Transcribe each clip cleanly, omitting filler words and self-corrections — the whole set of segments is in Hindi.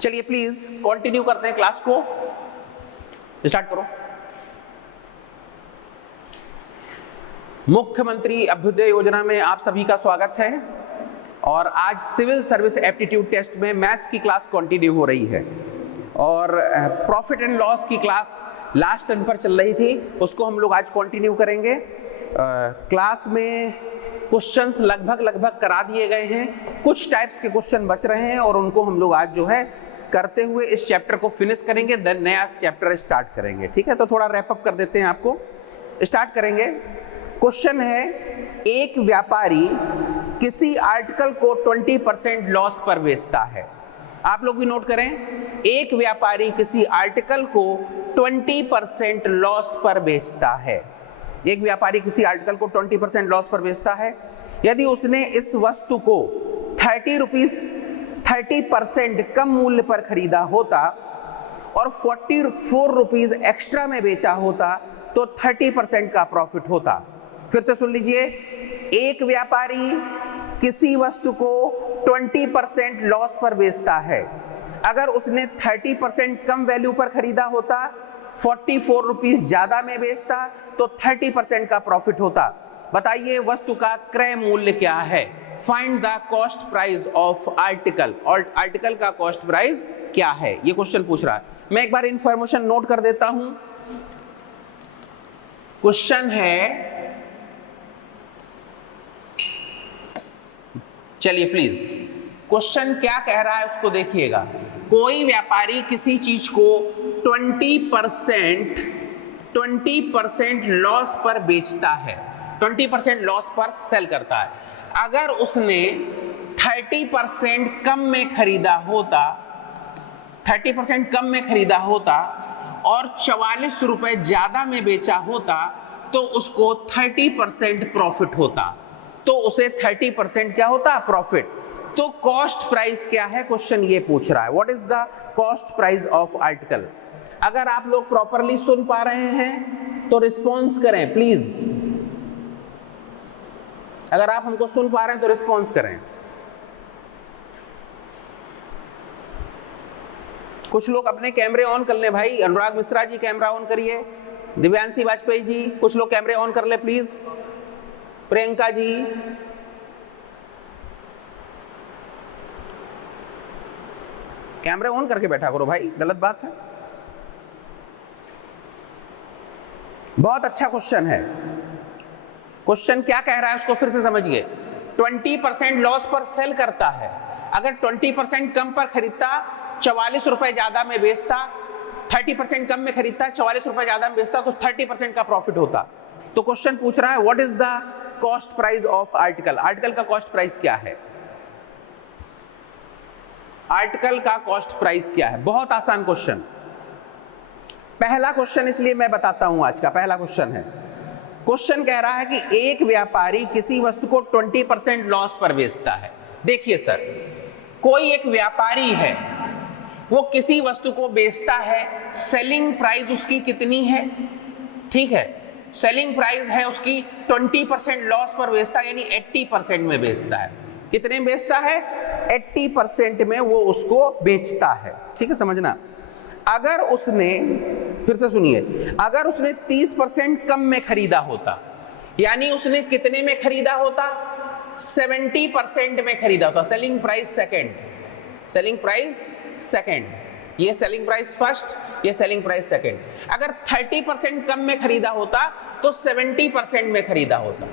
चलिए प्लीज कंटिन्यू करते हैं, क्लास को स्टार्ट करो। मुख्यमंत्री अभ्युदय योजना में आप सभी का स्वागत है और आज सिविल सर्विस एप्टीट्यूड टेस्ट में मैथ्स की क्लास कंटिन्यू हो रही है और प्रॉफिट एंड लॉस की क्लास लास्ट टर्न पर चल रही थी, उसको हम लोग आज कंटिन्यू करेंगे। क्लास में क्वेश्चंस लगभग करा दिए गए हैं, कुछ टाइप्स के क्वेश्चन बच रहे हैं और उनको हम लोग आज जो है करते हुए इस चैप्टर को फिनिश करेंगे, देन नया चैप्टर स्टार्ट करेंगे। ठीक है, तो थोड़ा रैप अप कर देते हैं, आपको स्टार्ट करेंगे। क्वेश्चन है, एक व्यापारी किसी आर्टिकल को 20% लॉस पर बेचता है। आप लोग भी नोट करें, एक व्यापारी किसी आर्टिकल को 20% लॉस पर बेचता है। एक व्यापारी किसी आर्टिकल को 20% लॉस पर बेचता है। यदि उसने इस वस्तु को 30% कम मूल्य पर खरीदा होता और 44 रुपीज एक्स्ट्रा में बेचा होता तो 30% का प्रॉफिट होता। फिर से सुन लीजिए, एक व्यापारी किसी वस्तु को 20% लॉस पर बेचता है। अगर उसने 30% कम वैल्यू पर खरीदा होता, 44 रुपीज ज्यादा में बेचता तो 30% का प्रॉफिट होता। बताइए वस्तु का क्रय मूल्य क्या है? Find the cost price of article, और आर्टिकल का कॉस्ट प्राइस क्या है, ये क्वेश्चन पूछ रहा है। मैं एक बार इंफॉर्मेशन नोट कर देता हूं। क्वेश्चन है, चलिए प्लीज क्वेश्चन क्या कह रहा है उसको देखिएगा। कोई व्यापारी किसी चीज को 20% लॉस पर बेचता है, 20% लॉस पर सेल करता है। अगर उसने 30% कम में खरीदा होता, 30% कम में खरीदा होता और 44 रुपए ज्यादा में बेचा होता तो उसको 30% प्रॉफिट होता, तो उसे 30% क्या होता? प्रॉफिट। तो कॉस्ट प्राइस क्या है, क्वेश्चन ये पूछ रहा है, what is the cost price of article. अगर आप लोग प्रॉपरली सुन पा रहे हैं तो रिस्पॉन्स करें प्लीज। अगर आप हमको सुन पा रहे हैं तो रिस्पॉन्स करें। कुछ लोग अपने कैमरे ऑन कर लें भाई। अनुराग मिश्रा जी कैमरा ऑन करिए, दिव्यांशी वाजपेयी जी, कुछ लोग कैमरे ऑन कर ले प्लीज। प्रियंका जी, कैमरे ऑन करके बैठा करो भाई, गलत बात है। बहुत अच्छा क्वेश्चन है। क्वेश्चन क्या कह रहा है उसको फिर से समझिए। 20% लॉस पर सेल करता है। अगर 20% कम पर खरीदता, 44 रुपए ज्यादा में बेचता, 30% कम में खरीदता, 44 रुपए ज्यादा में बेचता तो 30% का प्रॉफिट होता। तो क्वेश्चन पूछ रहा है, what is the cost price of article. Article का कॉस्ट प्राइस क्या है? आर्टिकल का कॉस्ट प्राइस क्या है? बहुत आसान क्वेश्चन। पहला क्वेश्चन इसलिए मैं बताता हूं, आज का पहला क्वेश्चन है। क्वेश्चन कह रहा है कि एक व्यापारी किसी वस्तु को 20% लॉस पर बेचता है। देखिए सर, कोई एक व्यापारी है, वो किसी वस्तु को बेचता है, सेलिंग प्राइस उसकी कितनी है? ठीक है, सेलिंग प्राइस है उसकी 20% लॉस पर बेचता है, यानी 80% में बेचता है। कितने में बेचता है? 80% में वो उसको बेचता है। ठीक है, समझना। अगर उसने, फिर से सुनिए, अगर उसने 30% कम में खरीदा होता, यानी उसने कितने में खरीदा होता? 70% में खरीदा होता। Selling price second, selling price second, ये सेलिंग प्राइस फर्स्ट, ये सेलिंग प्राइस सेकंड। अगर 30% कम में खरीदा होता तो 70% में खरीदा होता।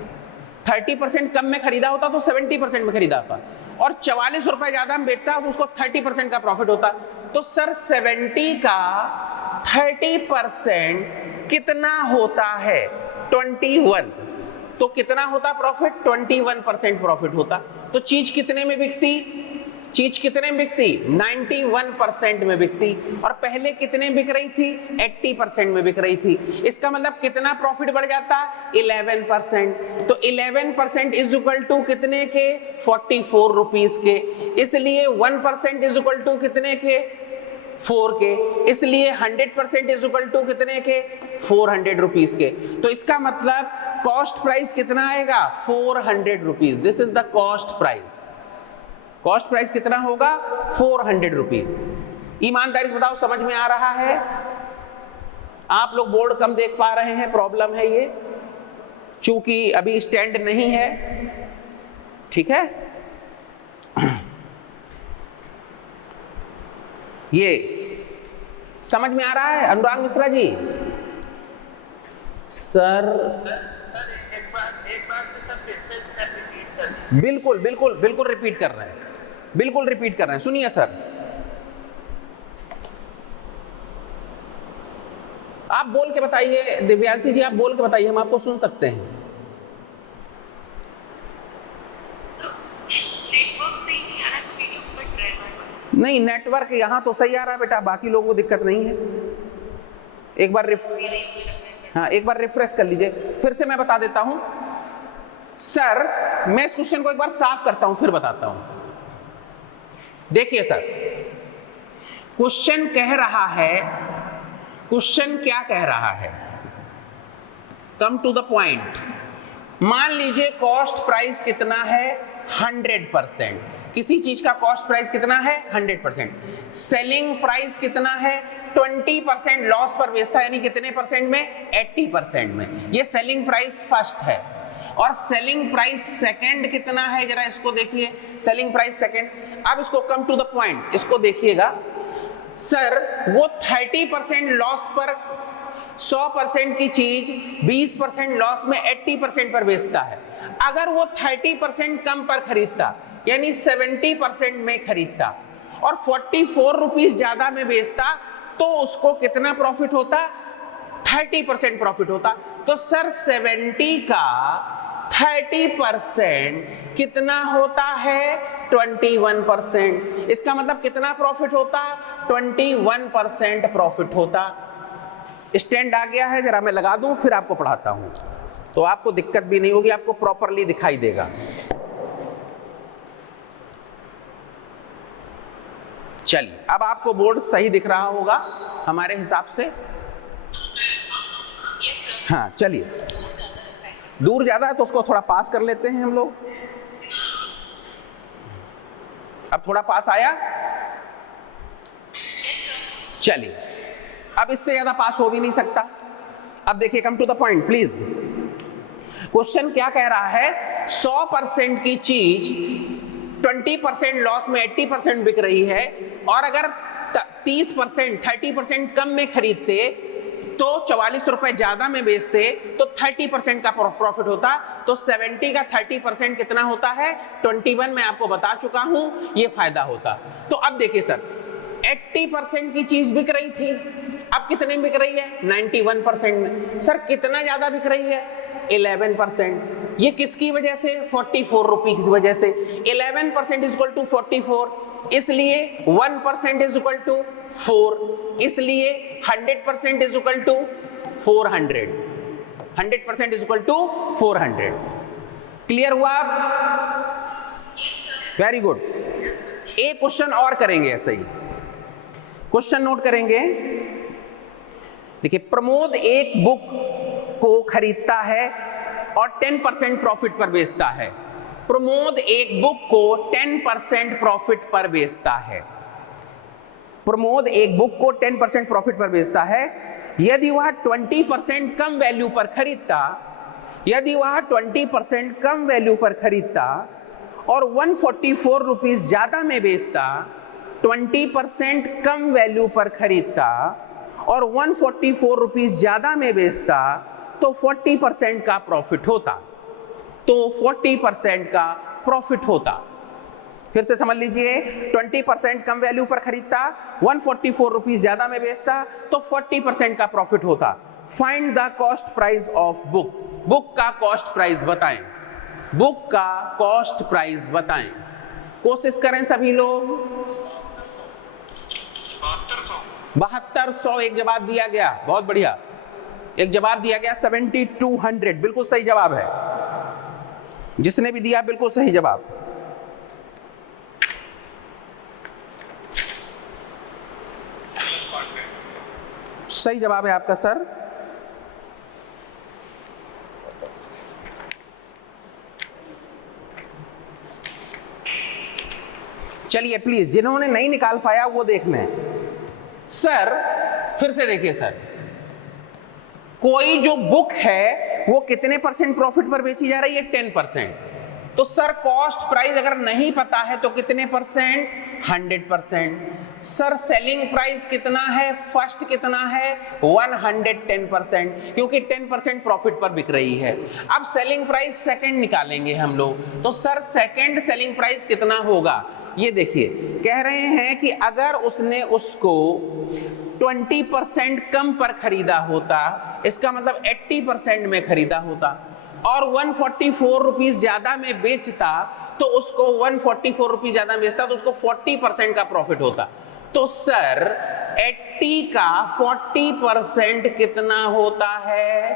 30% कम में खरीदा होता तो 70% में खरीदा होता, और 44 रुपए ज्यादा में बेचता तो उसको 30% का प्रॉफिट होता। तो सर 70 का 30% कितना होता है? 21। तो कितना होता प्रॉफिट? 21% प्रॉफिट होता। तो चीज कितने में बिकती? चीज कितने में बिकती? 91% में बिकती। और पहले कितने बिक रही थी? 80% में बिक रही थी। इसका मतलब कितना प्रॉफिट बढ़ जाता? 11%। तो 11% इज इक्वल टू कितने के? 44 रुपीस के। इसलिए 1% इज इक्वल टू कितने के? 4 के। इसलिए 100% इज इक्वल टू कितने के? 400 रुपीस के। तो इसका मतलब कॉस्ट प्राइस कितना आएगा? 400 rupees. This is the cost price. Cost price कितना होगा? 400 रुपीज। ईमानदारी से बताओ, समझ में आ रहा है? आप लोग बोर्ड कम देख पा रहे हैं, प्रॉब्लम है ये, चूंकि अभी स्टैंड नहीं है, ठीक है? ये समझ में आ रहा है अनुराग मिश्रा जी? सर बिल्कुल बिल्कुल बिल्कुल रिपीट कर रहे हैं, बिल्कुल रिपीट कर रहे हैं। सुनिए सर, आप बोल के बताइए, दिव्यांशी जी आप बोल के बताइए, हम आपको सुन सकते हैं। नहीं, नेटवर्क यहाँ तो सही आ रहा है बेटा, बाकी लोगों को दिक्कत नहीं है। एक बार एक बार रिफ्रेश कर लीजिए। फिर से मैं बता देता हूं सर, मैं इस क्वेश्चन को एक बार साफ करता हूं फिर बताता हूं। देखिए सर, क्वेश्चन कह रहा है, क्वेश्चन क्या कह रहा है? Come to the point. मान लीजिए कॉस्ट प्राइस कितना है? 100%। किसी चीज का कॉस्ट प्राइस कितना है? 100%। सेलिंग प्राइस कितना है? 20% लॉस पर बेचता है, यानी कितने परसेंट में? 80% में। ये सेलिंग प्राइस फर्स्ट है। और सेलिंग प्राइस सेकंड कितना है? जरा इसको देखिए, सेलिंग प्राइस सेकंड। अब इसको कम टू द पॉइंट, इसको देखिएगा सर, वो 30% लॉस पर 100% की चीज 20% लॉस में 80% पर बेचता है। अगर वो 30% कम पर खरीदता, यानी 70% में खरीदता और 44 रुपीज ज्यादा में बेचता, तो उसको कितना प्रॉफिट होता? 30% प्रॉफिट होता। तो सर 70 का 30% कितना होता है? 21%। इसका मतलब कितना प्रॉफिट होता? 21% प्रॉफिट होता। स्टैंड आ गया है, जरा मैं लगा दूं फिर आपको पढ़ाता हूं, तो आपको दिक्कत भी नहीं होगी, आपको प्रॉपरली दिखाई देगा। चलिए, अब आपको बोर्ड सही दिख रहा होगा हमारे हिसाब से। हाँ चलिए, दूर ज्यादा है तो उसको थोड़ा पास कर लेते हैं हम लोग। अब थोड़ा पास आया? चलिए, अब इससे ज्यादा पास हो भी नहीं सकता। अब देखिए, come to the point please. Question क्या कह रहा है? 100% की चीज 20% लॉस में 80% बिक रही है, और अगर 30% कम में खरीदते तो 44 रुपए ज्यादा में बेचते तो 30% का प्रॉफिट होता। तो 70 का 30% कितना होता है? 21। मैं आपको बता चुका हूं, ये फायदा होता। तो अब देखिए सर, 80% की चीज बिक रही थी, अब कितने में बिक रही है? 91% में। सर कितना ज्यादा बिक रही है? 11%। ये किसकी वजह से? 44 रुपए की वजह से। 11% इज इक्वल टू 44, इसलिए 1% इज इक्वल टू 4, इसलिए 100% is equal to 400। 100% is equal to 400। Clear हुआ? Very good. एक क्वेश्चन और करेंगे ऐसे ही, क्वेश्चन नोट करेंगे। देखिए, प्रमोद एक बुक को खरीदता है और 10% प्रॉफिट पर बेचता है। प्रमोद एक बुक को 10% प्रॉफिट पर बेचता है। प्रमोद एक बुक को 10% प्रॉफिट पर बेचता है। यदि वह 20% कम वैल्यू पर खरीदता, यदि वह 20% कम वैल्यू पर खरीदता और 144 रुपीज ज्यादा में बेचता, 20% कम वैल्यू पर खरीदता और 144 रुपीज ज्यादा में बेचता, तो 40% का प्रॉफिट होता। तो 40% का प्रॉफिट होता। फिर से समझ लीजिए, 20% कम वैल्यू पर खरीदता, 144 रुपीज ज्यादा में बेचता, तो 40% का प्रॉफिट होता। Find the cost price of book. Book का कॉस्ट प्राइस बताएं। बुक का कॉस्ट प्राइस बताएं। कोशिश करें सभी लोग। 7200 एक जवाब दिया गया, बहुत बढ़िया। एक जवाब दिया गया 7200, बिल्कुल सही जवाब है। जिसने भी दिया बिल्कुल सही जवाब। सही जवाब है आपका सर। चलिए प्लीज, जिन्होंने नहीं निकाल पाया वो देख लें। सर फिर से देखिए सर, कोई जो बुक है वो कितने परसेंट प्रॉफिट पर बेची जा रही है? 10%। तो सर कॉस्ट प्राइस अगर नहीं पता है तो कितने परसेंट? 100%। सर सेलिंग प्राइस कितना है? फर्स्ट कितना है? 110%, क्योंकि 10% प्रॉफिट पर बिक रही है। अब सेलिंग प्राइस सेकंड निकालेंगे हम लोग, तो सर सेकंड सेलिंग प्राइस कितना होगा? ये देखिए, कह रहे हैं कि अगर उसने उसको 20% कम पर खरीदा होता, इसका मतलब 80% में खरीदा होता, और 144 रुपीज ज्यादा में बेचता, तो उसको 144 रुपीज ज्यादा बेचता तो उसको 40% का प्रॉफिट होता। तो सर 80 का 40% कितना होता है?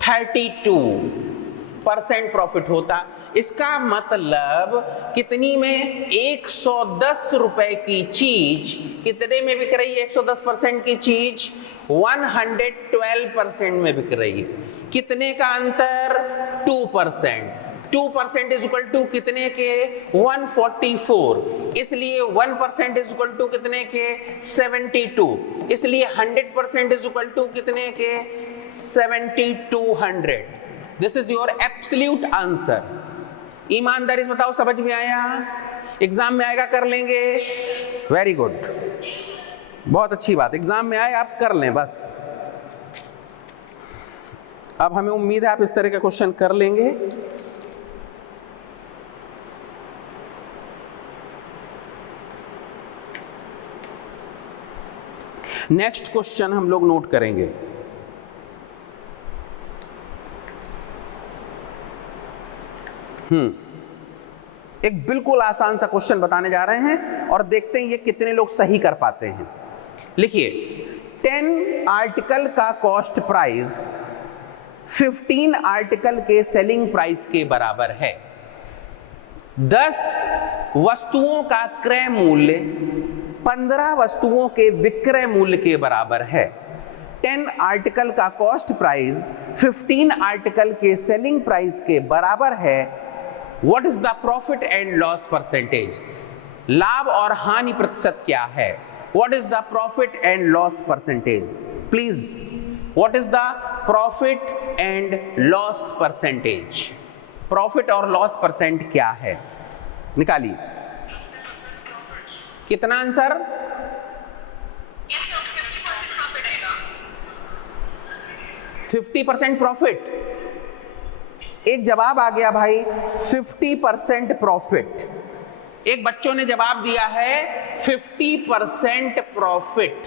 32% प्रॉफिट होता। इसका मतलब कितनी में? 110 रुपए की चीज कितने में बिक रही है? 110% की चीज 112% में बिक रही है। कितने का अंतर? 2%। 2% इज इक्वल टू कितने के? 144। इसलिए 1% इज इक्वल टू कितने के? 72। इसलिए 100% इज इक्वल टू कितने के? 7200। This is your absolute answer. ईमानदारी से बताओ, समझ में आया? एग्जाम में आएगा, कर लेंगे? वेरी गुड, बहुत अच्छी बात। एग्जाम में आए आप कर लें बस। अब हमें उम्मीद है आप इस तरह के क्वेश्चन कर लेंगे। नेक्स्ट क्वेश्चन हम लोग नोट करेंगे। एक बिल्कुल आसान सा क्वेश्चन बताने जा रहे हैं और देखते हैं ये कितने लोग सही कर पाते हैं। लिखिए, 10 आर्टिकल का कॉस्ट प्राइस 15 आर्टिकल के सेलिंग प्राइस के बराबर है। 10 वस्तुओं का क्रय मूल्य 15 वस्तुओं के विक्रय मूल्य के बराबर है। 10 आर्टिकल का कॉस्ट प्राइस 15 आर्टिकल के सेलिंग प्राइस के बराबर है। What is the profit and loss percentage? लाभ और हानि प्रतिशत क्या है? What is the profit and loss percentage? Please, what is the profit and loss percentage? Profit और लॉस परसेंट क्या है? निकालिए। कितना आंसर? 50% प्रॉफिट। एक जवाब आ गया भाई, 50% प्रॉफिट। एक बच्चों ने जवाब दिया है 50% प्रॉफिट।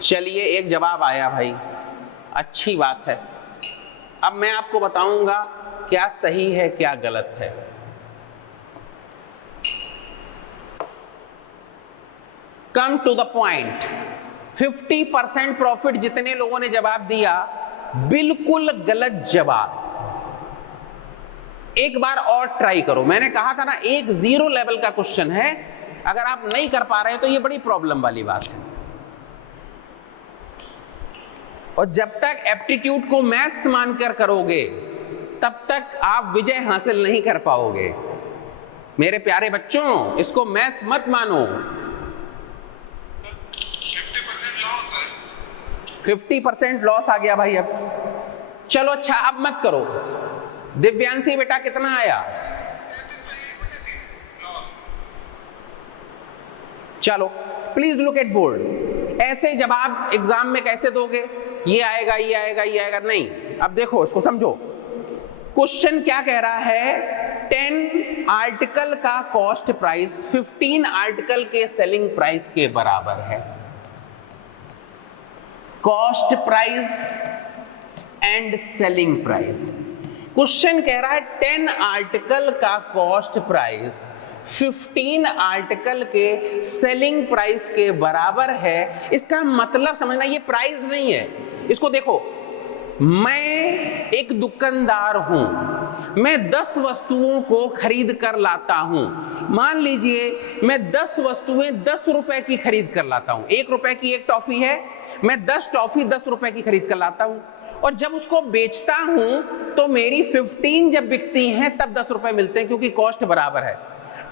चलिए, एक जवाब आया भाई, अच्छी बात है। अब मैं आपको बताऊंगा क्या सही है क्या गलत है। Come to the point. 50% profit जितने लोगों ने जवाब दिया, बिल्कुल गलत जवाब। एक बार और ट्राई करो। मैंने कहा था ना, एक 0 लेवल का क्वेश्चन है, अगर आप नहीं कर पा रहे तो ये बड़ी प्रॉब्लम वाली बात है। और जब तक एप्टीट्यूड को मैथ्स मानकर करोगे तब तक आप विजय हासिल नहीं कर पाओगे। मेरे प्यारे बच्चों, इसको मैथ्स मत मानो। 50% लॉस आ गया भाई। अब चलो, अच्छा अब मत करो। दिव्यांशी बेटा कितना आया? चलो प्लीज लुक एट बोर्ड। ऐसे जवाब एग्जाम में कैसे दोगे? ये आएगा, ये आएगा, ये आएगा, नहीं। अब देखो, इसको समझो। क्वेश्चन क्या कह रहा है? 10 आर्टिकल का कॉस्ट प्राइस 15 आर्टिकल के सेलिंग प्राइस के बराबर है। Cost price and selling price. Question कह रहा है 10 आर्टिकल का कॉस्ट प्राइस 15 आर्टिकल के सेलिंग प्राइस के बराबर है। इसका मतलब समझना, ये प्राइस नहीं है। इसको देखो, मैं एक दुकानदार हूं, मैं 10 वस्तुओं को खरीद कर लाता हूं। मान लीजिए मैं 10 वस्तुएं 10 रुपए की खरीद कर लाता हूं। 1 रुपए की एक टॉफी है, मैं 10 टॉफी 10 रुपए की खरीद कर लाता हूं। और जब उसको बेचता हूं तो मेरी 15 जब बिकती हैं तब 10 रुपए मिलते हैं, क्योंकि कॉस्ट बराबर है।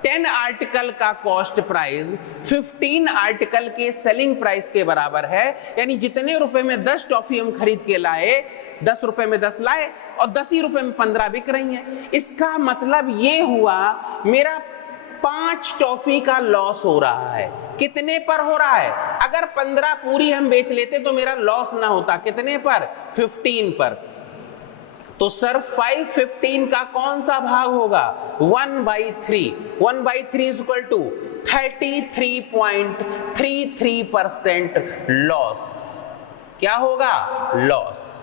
10 आर्टिकल का कॉस्ट प्राइस 15 आर्टिकल के सेलिंग प्राइस के बराबर है। यानी जितने रुपए में 10 टॉफी हम खरीद के लाए, 10 रुपए में 10 लाए और 10 ही रुपए में 15 बिक रही हैं। इसका मतलब ये हुआ मेरा 5 टॉफी का लॉस हो रहा है। कितने पर हो रहा है? अगर 15 पूरी हम बेच लेते तो मेरा लॉस ना होता। कितने पर? 15 पर। तो सर 515 का कौन सा भाग होगा? 1/3। 1/3 इज इक्वल टू 33.33% लॉस। क्या होगा? लॉस।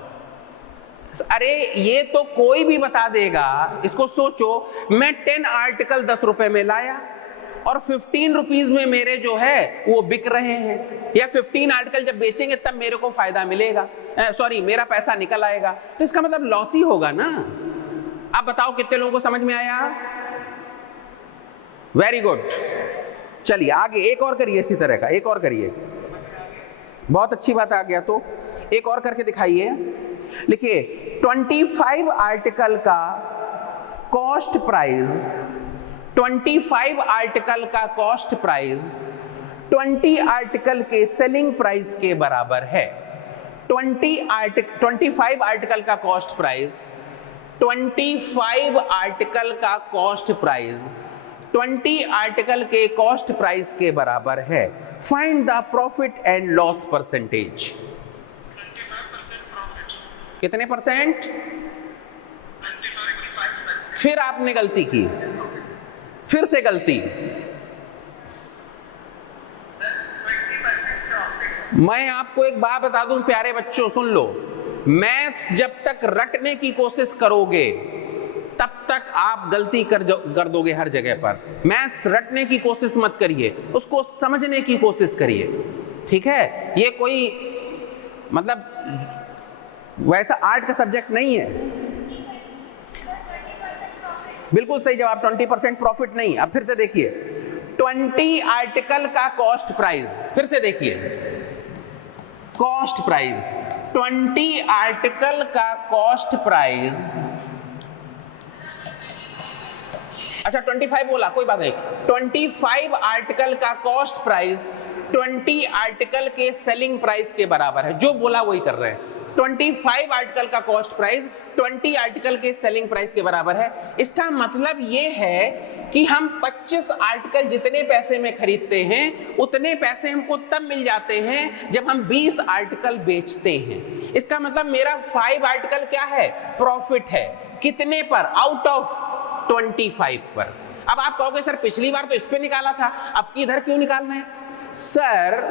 अरे ये तो कोई भी बता देगा। इसको सोचो, मैं 10 आर्टिकल 10 रुपए में लाया और 15 रुपीज में मेरे जो है वो बिक रहे हैं, या 15 आर्टिकल जब बेचेंगे तब मेरे को फायदा मिलेगा, सॉरी मेरा पैसा निकल आएगा, तो इसका मतलब लॉस ही होगा ना। अब बताओ कितने लोगों को समझ में आया? Very good. चलिए आगे एक और करिए, इसी तरह का एक और करिए। बहुत अच्छी बात आ गया, तो एक और करके दिखाइए। लिखिए 25 आर्टिकल का कॉस्ट प्राइस, 25 आर्टिकल का कॉस्ट प्राइस 20 आर्टिकल के सेलिंग प्राइस के बराबर है। 25 आर्टिकल का कॉस्ट प्राइस, 25 आर्टिकल का कॉस्ट प्राइस 20 आर्टिकल के कॉस्ट प्राइस के बराबर है। Find the profit and loss percentage. कितने परसेंट? फिर आपने गलती की, फिर से गलती। मैं आपको एक बात बता दूं प्यारे बच्चों, सुन लो। मैथ्स जब तक रटने की कोशिश करोगे तब तक आप गलती कर दोगे हर जगह पर। मैथ्स रटने की कोशिश मत करिए, उसको समझने की कोशिश करिए, ठीक है? ये कोई मतलब वैसा आर्ट का सब्जेक्ट नहीं है। बिल्कुल सही जवाब, 20% प्रॉफिट नहीं। अब फिर से देखिए, 20 आर्टिकल का कॉस्ट प्राइस, फिर से देखिए कॉस्ट प्राइस, 20 आर्टिकल का कॉस्ट प्राइस, अच्छा 25 बोला, कोई बात नहीं। 25 आर्टिकल का कॉस्ट प्राइस 20 आर्टिकल के सेलिंग प्राइस के बराबर है। जो बोला वही कर रहे हैं। 25 आर्टिकल का कॉस्ट प्राइस 20 आर्टिकल के सेलिंग प्राइस के बराबर है। इसका मतलब ये है कि हम 25 आर्टिकल जितने पैसे में खरीदते हैं उतने पैसे हमको तब मिल जाते हैं जब हम 20 आर्टिकल बेचते हैं। इसका मतलब मेरा 5 आर्टिकल क्या है? प्रॉफिट है। कितने पर? आउट ऑफ 25 पर। अब आप कहोगे सर पिछली बार तो इस पे निकाला था, अब की इधर क्यों निकालना है? सर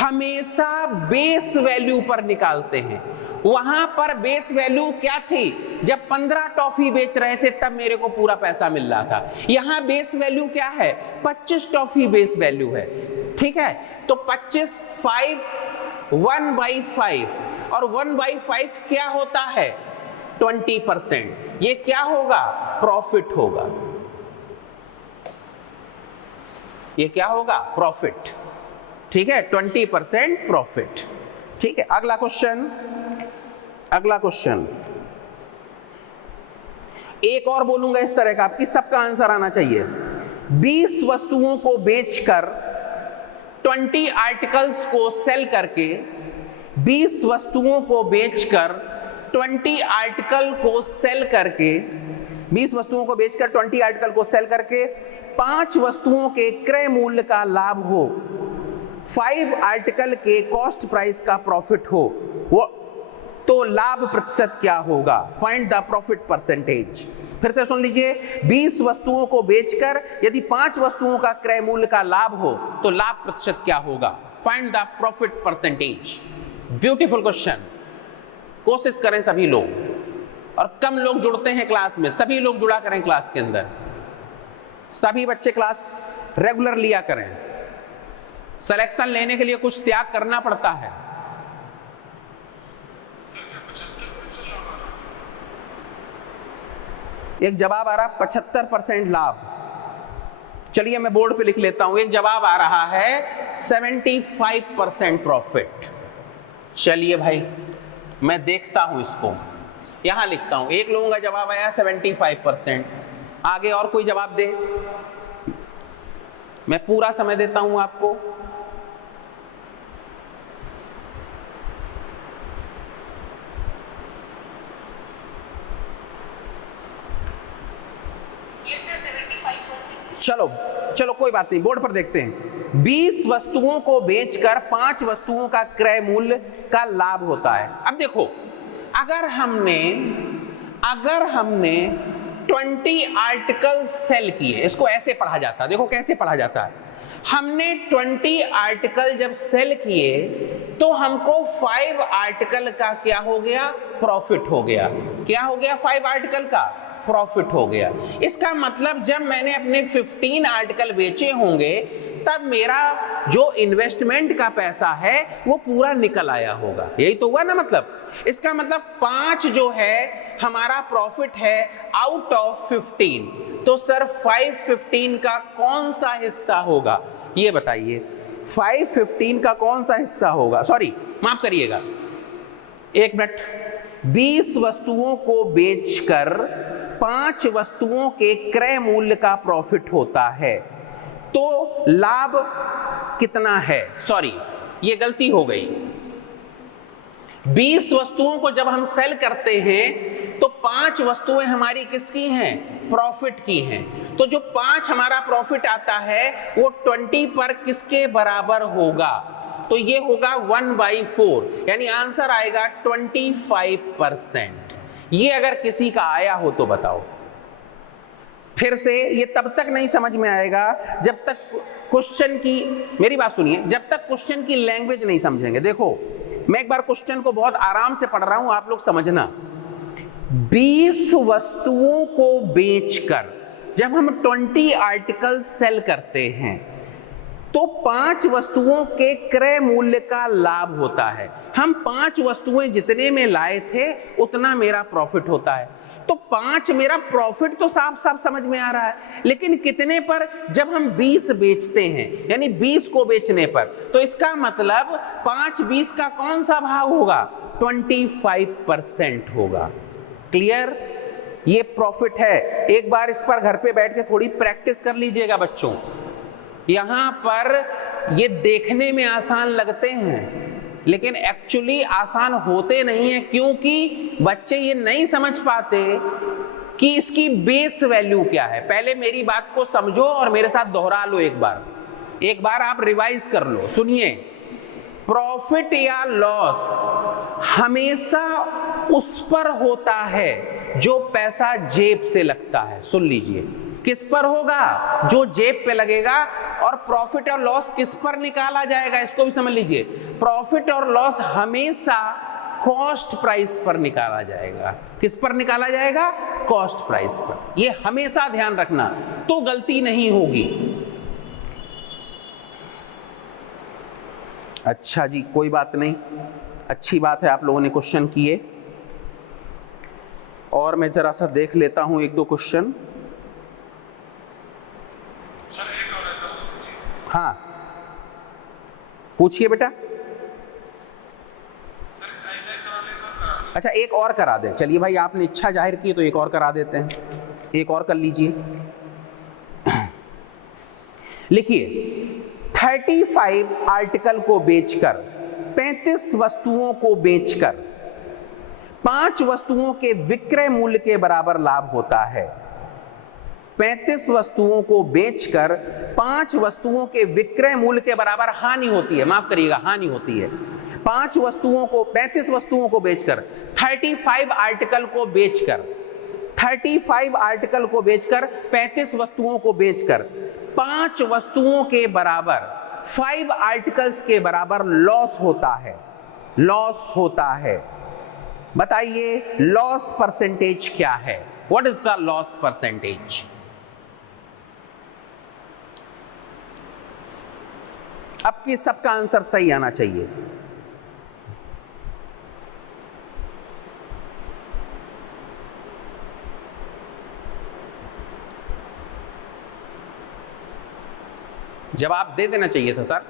हमेशा बेस वैल्यू पर निकालते हैं। वहां पर बेस वैल्यू क्या थी? जब 15 टॉफी बेच रहे थे तब मेरे को पूरा पैसा मिल रहा था। यहां बेस वैल्यू क्या है? 25 टॉफी बेस वैल्यू है, ठीक है? तो 25 5 1/5 और 1/5 क्या होता है? 20%। ये क्या होगा? प्रॉफिट होगा। ये क्या होगा? प्रॉफिट, ठीक है? 20% प्रॉफिट, ठीक है? अगला क्वेश्चन, अगला क्वेश्चन एक और बोलूंगा इस तरह का, आपकी सबका आंसर आना चाहिए। 20 वस्तुओं को बेचकर 20 आर्टिकल्स को सेल करके, 20 वस्तुओं को बेचकर 20 आर्टिकल को सेल करके, 20 वस्तुओं को बेचकर 20 आर्टिकल को सेल करके 5 वस्तुओं के क्रय मूल्य का लाभ हो, 5 आर्टिकल के कॉस्ट प्राइस का प्रॉफिट हो, वो तो लाभ प्रतिशत क्या होगा? Find the profit percentage. फिर से सुन लीजिए, 20 वस्तुओं को बेचकर यदि 5 वस्तुओं का क्रय मूल्य का लाभ हो तो लाभ प्रतिशत क्या होगा? Find the profit percentage. Beautiful question. कोशिश करें सभी लोग, और कम लोग जुड़ते हैं क्लास में, सभी लोग जुड़ा करें क्लास के अंदर, सभी बच्चे क्लास रेगुलर लिया करें। सिलेक्शन लेने के लिए कुछ त्याग करना पड़ता है। एक जवाब आ रहा 75% लाभ। चलिए मैं बोर्ड पे लिख लेता हूं। एक जवाब आ रहा है 75% प्रॉफिट। चलिए भाई मैं देखता हूं इसको, यहां लिखता हूं। एक लोगों का जवाब आया 75%। आगे और कोई जवाब दे, मैं पूरा समय देता हूं आपको। चलो चलो कोई बात नहीं, बोर्ड पर देखते हैं। 20 वस्तुओं को बेचकर 5 वस्तुओं का क्रय मूल्य का लाभ होता है। अब देखो, अगर हमने 20 आर्टिकल सेल किए, इसको ऐसे पढ़ा जाता है, देखो कैसे पढ़ा जाता है। हमने 20 आर्टिकल जब सेल किए तो हमको 5 आर्टिकल का क्या हो गया, प्रॉफिट हो गया। क्या हो गया, 5 आर्टिकल का प्रॉफिट हो गया। इसका मतलब जब मैंने अपने 15 आर्टिकल बेचे होंगे तब मेरा जो इन्वेस्टमेंट का पैसा है वो पूरा निकल आया होगा। यही तो हुआ ना मतलब। इसका मतलब 5 जो है हमारा प्रॉफिट है आउट ऑफ 15। तो सर 515 का कौन सा हिस्सा होगा ये बताइए। 515 का कौन सा हिस्सा होगा, सॉरी माफ करिएगा, एक मिनट। 20 वस्तुओं को बेचकर 5 वस्तुओं के क्रय मूल्य का प्रॉफिट होता है, तो लाभ कितना है? सॉरी ये गलती हो गई। 20 वस्तुओं को जब हम सेल करते हैं तो 5 वस्तुएं हमारी किसकी हैं, प्रॉफिट की हैं। तो जो 5 हमारा प्रॉफिट आता है वो 20 पर किसके बराबर होगा, तो ये होगा 1/4, यानी आंसर आएगा 25%। ये अगर किसी का आया हो तो बताओ। फिर से ये तब तक नहीं समझ में आएगा जब तक क्वेश्चन की, मेरी बात सुनिए, जब तक क्वेश्चन की लैंग्वेज नहीं समझेंगे। देखो मैं एक बार क्वेश्चन को बहुत आराम से पढ़ रहा हूं, आप लोग समझना। 20 वस्तुओं को बेचकर जब हम 20 आर्टिकल सेल करते हैं तो 5 वस्तुओं के क्रय मूल्य का लाभ होता है। हम 5 वस्तुएं जितने में लाए थे उतना मेरा प्रॉफिट होता है। तो 5 मेरा प्रॉफिट तो साफ साफ समझ में आ रहा है, लेकिन कितने पर, जब हम 20 बेचते हैं, यानी 20 को बेचने पर, तो इसका मतलब 5 20 का कौन सा भाग होगा, 25% होगा। क्लियर? ये प्रॉफिट है। एक बार इस पर घर पे बैठ के थोड़ी प्रैक्टिस कर लीजिएगा बच्चों। यहां पर ये देखने में आसान लगते हैं लेकिन एक्चुअली आसान होते नहीं है, क्योंकि बच्चे ये नहीं समझ पाते कि इसकी बेस वैल्यू क्या है। पहले मेरी बात को समझो और मेरे साथ दोहरा लो एक बार आप रिवाइज कर लो। सुनिए, प्रॉफिट या लॉस हमेशा उस पर होता है जो पैसा जेब से लगता है। सुन लीजिए, किस पर होगा, जो जेब पे लगेगा। और प्रॉफिट और लॉस किस पर निकाला जाएगा, इसको भी समझ लीजिए। प्रॉफिट और लॉस हमेशा कॉस्ट प्राइस पर निकाला जाएगा। किस पर निकाला जाएगा, कॉस्ट प्राइस पर। ये हमेशा ध्यान रखना, तो गलती नहीं होगी। अच्छा जी, कोई बात नहीं, अच्छी बात है आप लोगों ने क्वेश्चन किए। और मैं जरा सा देख लेता हूं 1-2 क्वेश्चन। हाँ पूछिए बेटा। अच्छा एक और करा दें, चलिए भाई आपने इच्छा जाहिर की तो एक और करा देते हैं, एक और कर लीजिए। लिखिए, 35 आर्टिकल को बेचकर 35 वस्तुओं को बेचकर 5 वस्तुओं के विक्रय मूल्य के बराबर लाभ होता है। 35 वस्तुओं को बेचकर 5 वस्तुओं के विक्रय मूल्य के बराबर हानि होती है। माफ करिएगा, हानि होती है। 35 वस्तुओं को बेचकर 35 आर्टिकल को बेचकर 35 आर्टिकल को बेचकर 35 वस्तुओं को बेचकर 5 वस्तुओं के बराबर 5 आर्टिकल्स के बराबर लॉस होता है। लॉस होता है। बताइए लॉस परसेंटेज क्या है? What is the loss percentage? अब की सबका आंसर सही आना चाहिए। जवाब दे देना चाहिए था सर।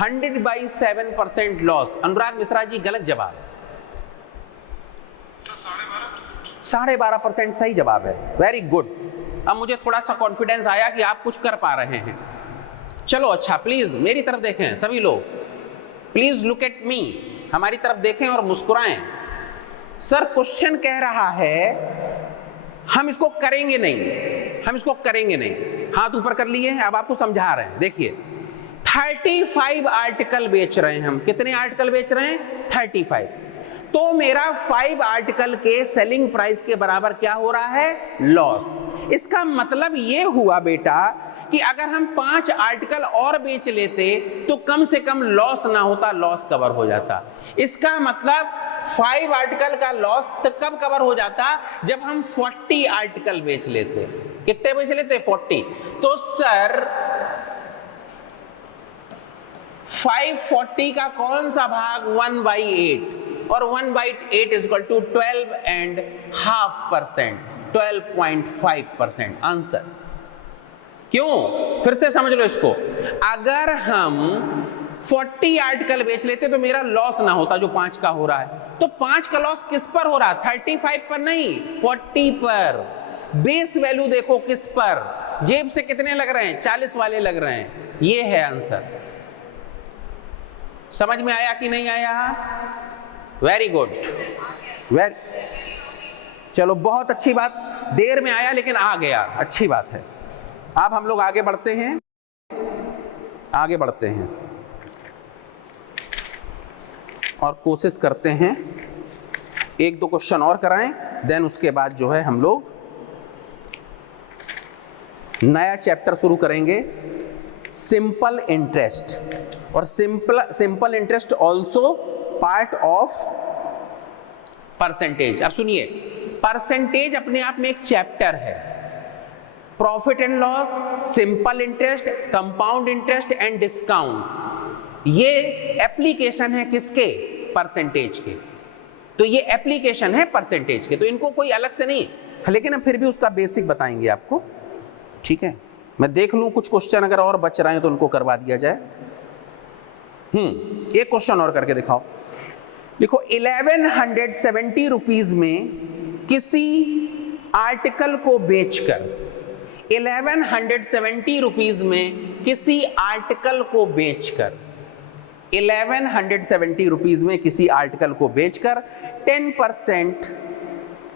100/7% लॉस। अनुराग मिश्रा जी गलत जवाब, 12.5% सही जवाब है। Very good. अब मुझे थोड़ा सा कॉन्फिडेंस आया कि आप कुछ कर पा रहे हैं। चलो अच्छा, प्लीज मेरी तरफ देखें सभी लोग, प्लीज लुक एट मी, हमारी तरफ देखें और मुस्कुराएं। सर क्वेश्चन कह रहा है हम इसको करेंगे नहीं, हम इसको करेंगे नहीं, हाथ ऊपर कर लिए हैं। अब आपको समझा रहे हैं, देखिए 35 आर्टिकल बेच रहे हैं हम। कितने आर्टिकल बेच रहे हैं? 35। तो मेरा 5 आर्टिकल के सेलिंग प्राइस के बराबर क्या हो रहा है? लॉस। इसका मतलब ये हुआ बेटा कि अगर हम 5 आर्टिकल और बेच लेते तो कम से कम लॉस ना होता, लॉस कवर हो जाता। इसका मतलब 5 आर्टिकल का लॉस तो कब कवर हो जाता? जब हम 40 आर्टिकल बेच लेते। कितने बेच लेते? 40। तो सर 540 का कौन सा भाग? 1/8, और 1/8 इज इक्वल टू 12.5%, 12.5% आंसर। क्यों? फिर से समझ लो इसको। अगर हम 40 आर्टिकल बेच लेते तो मेरा लॉस ना होता जो 5 का हो रहा है। तो 5 का लॉस किस पर हो रहा है? 35 पर नहीं, 40 पर। बेस वैल्यू देखो किस पर, जेब से कितने लग रहे हैं? 40 वाले लग रहे हैं। ये है आंसर। समझ में आया कि नहीं आया? वेरी गुड, वेरी, चलो बहुत अच्छी बात। देर में आया लेकिन आ गया, अच्छी बात है। अब हम लोग आगे बढ़ते हैं, आगे बढ़ते हैं और कोशिश करते हैं 1-2 क्वेश्चन और कराएं, देन उसके बाद जो है हम लोग नया चैप्टर शुरू करेंगे, सिंपल इंटरेस्ट। और simple interest also part of percentage. अब सुनिए, परसेंटेज अपने आप में एक चैप्टर है। Profit and loss, simple interest, compound interest and discount, ये एप्लीकेशन है किसके? परसेंटेज के। तो ये एप्लीकेशन है परसेंटेज के, तो इनको कोई अलग से नहीं, लेकिन हम फिर भी उसका बेसिक बताएंगे आपको, ठीक है? मैं देख लूं कुछ क्वेश्चन अगर और बच रहे हैं तो उनको करवा दिया जाए। एक क्वेश्चन और करके दिखाओ। देखो 1170 रुपीज में किसी आर्टिकल को बेचकर, 1170 रुपीज में किसी आर्टिकल को बेचकर, 1170 रुपीज में किसी आर्टिकल को बेचकर 10%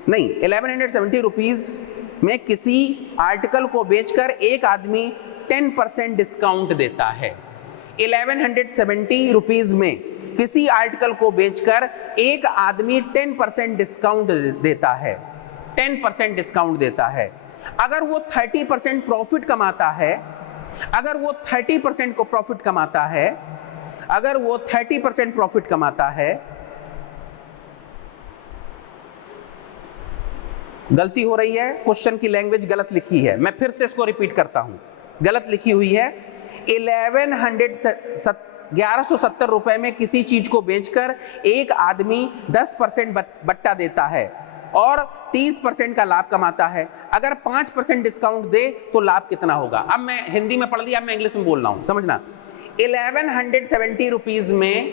नहीं, 1170 रुपीज में किसी आर्टिकल को बेचकर एक आदमी 10% डिस्काउंट देता है। 1170 रुपीज में किसी आर्टिकल को बेचकर एक आदमी 10% डिस्काउंट देता है, 10% डिस्काउंट देता है। अगर वो 30% प्रॉफिट कमाता है, अगर वो 30% को प्रॉफिट कमाता है, अगर वो 30% प्रॉफिट कमाता है, गलती हो रही है, क्वेश्चन की लैंग्वेज गलत लिखी है, मैं फिर से इसको रिपीट करता हूं, गलत लिखी हुई है। 1170 रुपए में किसी चीज को बेचकर एक आदमी 10% बट्टा देता है और 30% का लाभ कमाता है। अगर 5% डिस्काउंट दे तो लाभ कितना होगा? अब मैं हिंदी में पढ़ लिया, अब मैं इंग्लिश में बोल रहा हूं, समझना। 1170 रुपीज में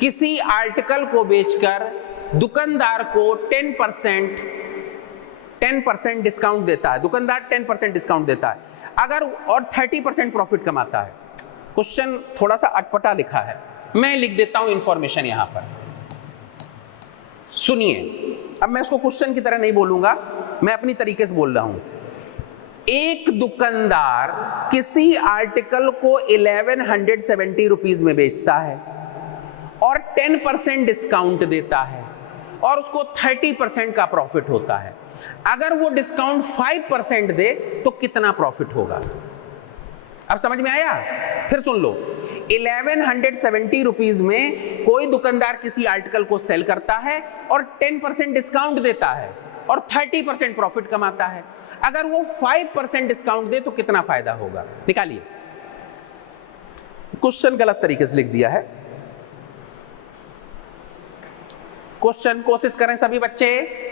किसी आर्टिकल को बेचकर दुकानदार को 10% डिस्काउंट देता है, दुकानदार 10% डिस्काउंट देता है, अगर और 30% प्रॉफिट कमाता है। क्वेश्चन थोड़ा सा अटपटा लिखा है, मैं लिख देता हूं इंफॉर्मेशन यहां पर, सुनिए। अब मैं इसको क्वेश्चन की तरह नहीं बोलूंगा, मैं अपनी तरीके से बोल रहा हूं। एक दुकानदार किसी आर्टिकल को 1170 रुपीज में बेचता है और 10% डिस्काउंट देता है और उसको 30% का प्रॉफिट होता है। अगर वो डिस्काउंट 5% दे तो कितना प्रॉफिट होगा? अब समझ में आया? फिर सुन लो, 1170 रुपीज में कोई दुकानदार किसी आर्टिकल को सेल करता है और 10% डिस्काउंट देता है और 30% प्रॉफिट कमाता है। अगर वो 5% डिस्काउंट दे तो कितना फायदा होगा? निकालिए। क्वेश्चन गलत तरीके से लिख दिया है। क्वेश्चन कोशिश करें सभी बच्चे,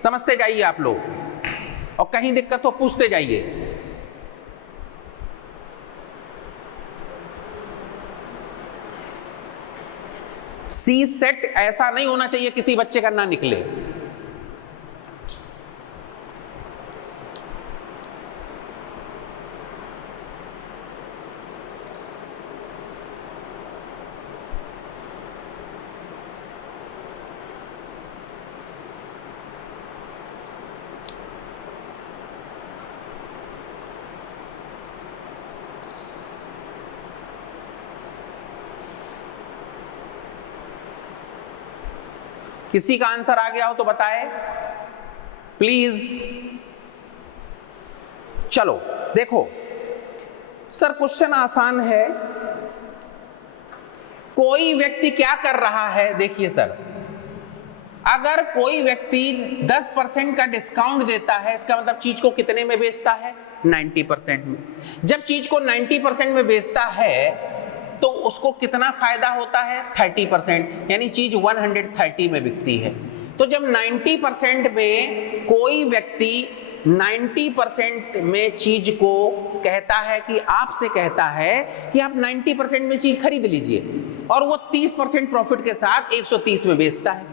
समझते जाइए आप लोग, और कहीं दिक्कत हो पूछते जाइए। सी सेट ऐसा नहीं होना चाहिए किसी बच्चे का ना निकले। किसी का आंसर आ गया हो तो बताए प्लीज। चलो देखो सर, क्वेश्चन आसान है। कोई व्यक्ति क्या कर रहा है, देखिए सर, अगर कोई व्यक्ति 10% का डिस्काउंट देता है, इसका मतलब चीज को कितने में बेचता है? 90% में। जब चीज को 90% में बेचता है तो उसको कितना फायदा होता है? 30%, यानी चीज 130 में बिकती है। तो जब 90% में कोई व्यक्ति 90% में चीज को कहता है कि आपसे कहता है कि आप 90% में चीज खरीद लीजिए, और वो 30% प्रॉफिट के साथ 130 में बेचता है,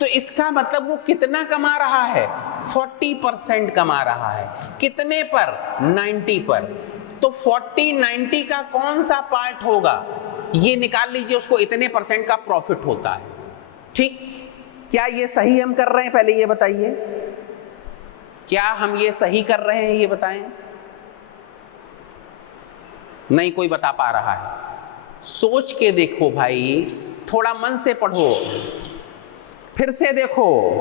तो इसका मतलब वो कितना कमा रहा है? 40% कमा रहा है। कितने पर? 90 पर। तो 40-90 का कौन सा पार्ट होगा ये निकाल लीजिए, उसको इतने % का प्रॉफिट होता है। ठीक, क्या ये सही हम कर रहे हैं? पहले ये बताइए, क्या हम ये सही कर रहे हैं? ये बताएं। नहीं कोई बता पा रहा है। सोच के देखो भाई, थोड़ा मन से पढ़ो, फिर से देखो।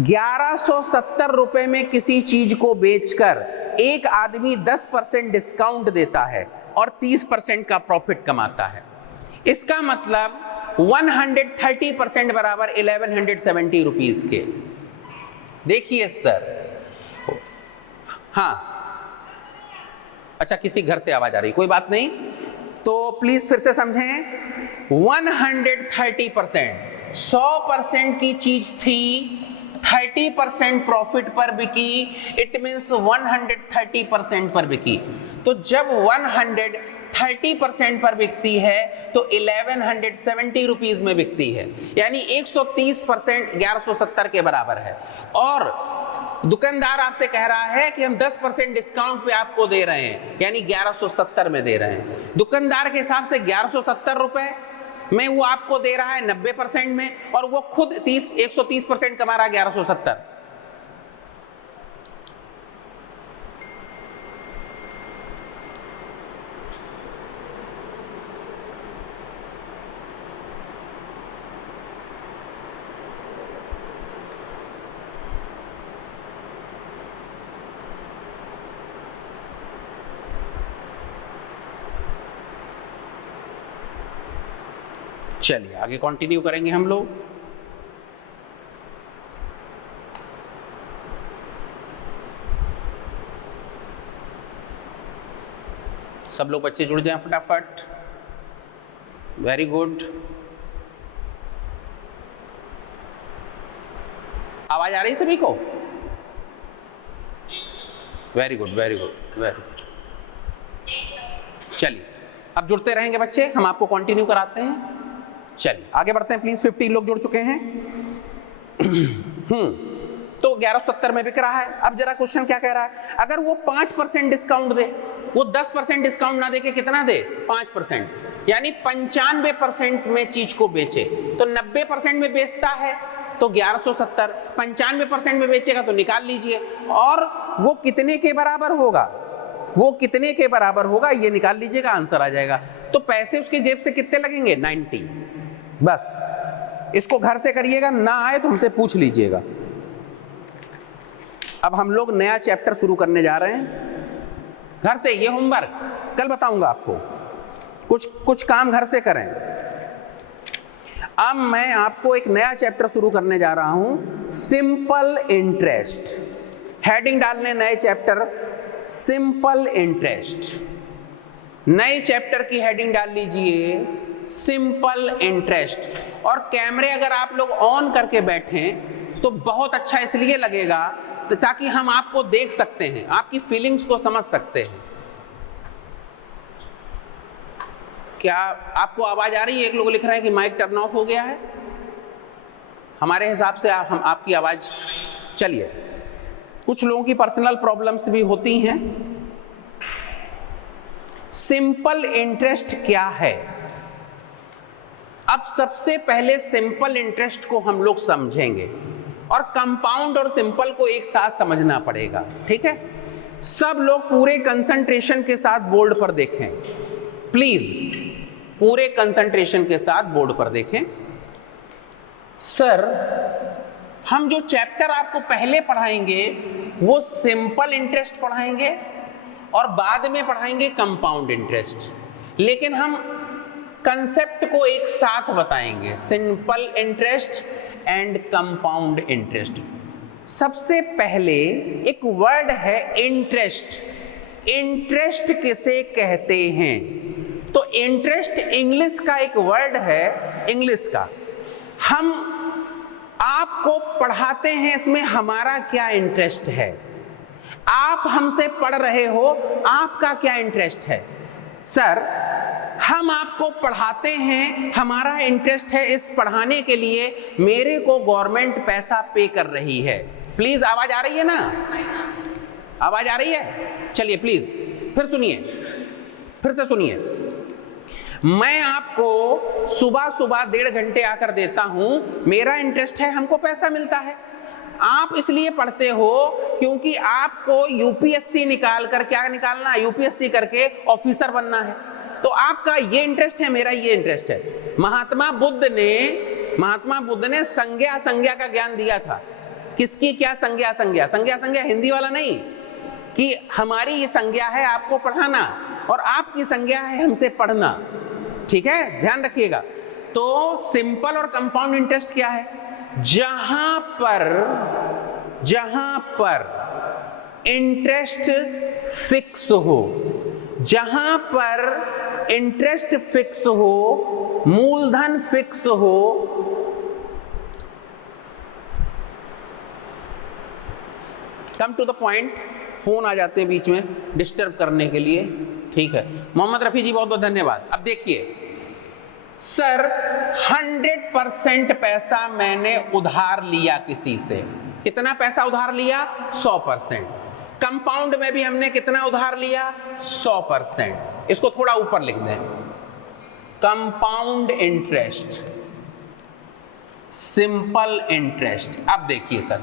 1170 रुपए में किसी चीज को बेचकर एक आदमी 10% डिस्काउंट देता है और 30% का प्रॉफिट कमाता है। इसका मतलब 130% बराबर 1170 रुपीज के। देखिए सर, हाँ अच्छा किसी घर से आवाज आ रही, कोई बात नहीं, तो प्लीज फिर से समझें। 130%, 100% की चीज थी, 30% प्रॉफिट पर बिकी, इट मींस 130% पर बिकी। तो जब 130% पर बिकती है तो 1170 रुपीज में बिकती है, यानी 130% 1170 के बराबर है। और दुकानदार आपसे कह रहा है कि हम 10% डिस्काउंट पे आपको दे रहे हैं, यानी 1170 में दे रहे हैं। दुकानदार के हिसाब से 1170 रुपए में वो आपको दे रहा है 90% में, और वो खुद 130% कमा रहा है 1170। चलिए आगे कंटिन्यू करेंगे हम लोग। सब लोग बच्चे जुड़ जाएं फटाफट। Very good. आवाज आ रही सभी को? Very good very good very good. चलिए अब जुड़ते रहेंगे बच्चे, हम आपको कंटिन्यू कराते हैं। चलिए आगे बढ़ते हैं प्लीज। 15 लोग जुड़ चुके हैं। तो 1170 में बिक रहा है। अब जरा क्वेश्चन क्या कह रहा है, अगर वो 5% डिस्काउंट दे, वो 10% डिस्काउंट ना दे के कितना दे? 5%, यानी 95% में चीज को बेचे, तो 90% में बेचता है तो 1170, 95% में बेचेगा तो निकाल लीजिए। और वो कितने के बराबर होगा? वो कितने के बराबर होगा ये निकाल लीजिएगा, आंसर आ जाएगा। तो पैसे उसके जेब से कितने लगेंगे? 90। बस इसको घर से करिएगा, ना आए तो हमसे पूछ लीजिएगा। अब हम लोग नया चैप्टर शुरू करने जा रहे हैं। घर से ये होमवर्क कल बताऊंगा आपको, कुछ काम घर से करें। अब मैं आपको एक नया चैप्टर शुरू करने जा रहा हूं, सिंपल इंटरेस्ट। हेडिंग डालने नए चैप्टर, सिंपल इंटरेस्ट। नए चैप्टर की हेडिंग डाल लीजिए सिंपल इंटरेस्ट। और कैमरे अगर आप लोग ऑन करके बैठें तो बहुत अच्छा इसलिए लगेगा ताकि हम आपको देख सकते हैं, आपकी फीलिंग्स को समझ सकते हैं। क्या आपको आवाज आ रही है? एक लोग लिख रहे हैं कि माइक टर्न ऑफ हो गया है। हमारे हिसाब से हम आपकी आवाज, चलिए, कुछ लोगों की पर्सनल प्रॉब्लम्स भी होती हैं। सिंपल इंटरेस्ट क्या है? अब सबसे पहले सिंपल इंटरेस्ट को हम लोग समझेंगे और कंपाउंड और सिंपल को एक साथ समझना पड़ेगा, ठीक है? सब लोग पूरे कंसंट्रेशन के साथ बोर्ड पर देखें प्लीज, पूरे कंसंट्रेशन के साथ बोर्ड पर देखें। सर, हम जो चैप्टर आपको पहले पढ़ाएंगे वो सिंपल इंटरेस्ट पढ़ाएंगे और बाद में पढ़ाएंगे कंपाउंड इंटरेस्ट, लेकिन हम कंसेप्ट को एक साथ बताएंगे, simple interest and compound interest. सबसे पहले एक वर्ड है इंटरेस्ट। इंटरेस्ट किसे कहते हैं? तो इंटरेस्ट इंग्लिश का एक वर्ड है, इंग्लिश का। हम आपको पढ़ाते हैं, इसमें हमारा क्या इंटरेस्ट है? आप हमसे पढ़ रहे हो, आपका क्या इंटरेस्ट है? सर, हम आपको पढ़ाते हैं, हमारा इंटरेस्ट है इस पढ़ाने के लिए, मेरे को गवर्नमेंट पैसा पे कर रही है। प्लीज, आवाज आ रही है ना? आवाज आ रही है? चलिए प्लीज फिर सुनिए, फिर से सुनिए। मैं आपको सुबह सुबह 1.5 घंटे आकर देता हूं, मेरा इंटरेस्ट है, हमको पैसा मिलता है। आप इसलिए पढ़ते हो क्योंकि आपको यूपीएससी निकाल कर, क्या निकालना है? यूपीएससी करके ऑफिसर बनना है। तो आपका ये इंटरेस्ट है, मेरा ये इंटरेस्ट है। महात्मा बुद्ध ने संज्ञा संज्ञा का ज्ञान दिया था। किसकी क्या संज्ञा? संज्ञा संज्ञा संज्ञा हिंदी वाला नहीं, कि हमारी ये संज्ञा है आपको पढ़ाना और आपकी संज्ञा है हमसे पढ़ना, ठीक है? ध्यान रखिएगा। तो सिंपल और कंपाउंड इंटरेस्ट क्या है? जहां पर इंटरेस्ट फिक्स हो, जहां पर इंटरेस्ट फिक्स हो, मूलधन फिक्स हो, come to the point. Phone आ जाते हैं बीच में डिस्टर्ब करने के लिए, ठीक है? मोहम्मद रफी जी, बहुत बहुत धन्यवाद। अब देखिए सर, 100% पैसा मैंने उधार लिया किसी से। कितना पैसा उधार लिया? 100%। कंपाउंड में भी हमने कितना उधार लिया? 100%। इसको थोड़ा ऊपर लिख दें, कंपाउंड इंटरेस्ट, सिंपल इंटरेस्ट। अब देखिए सर,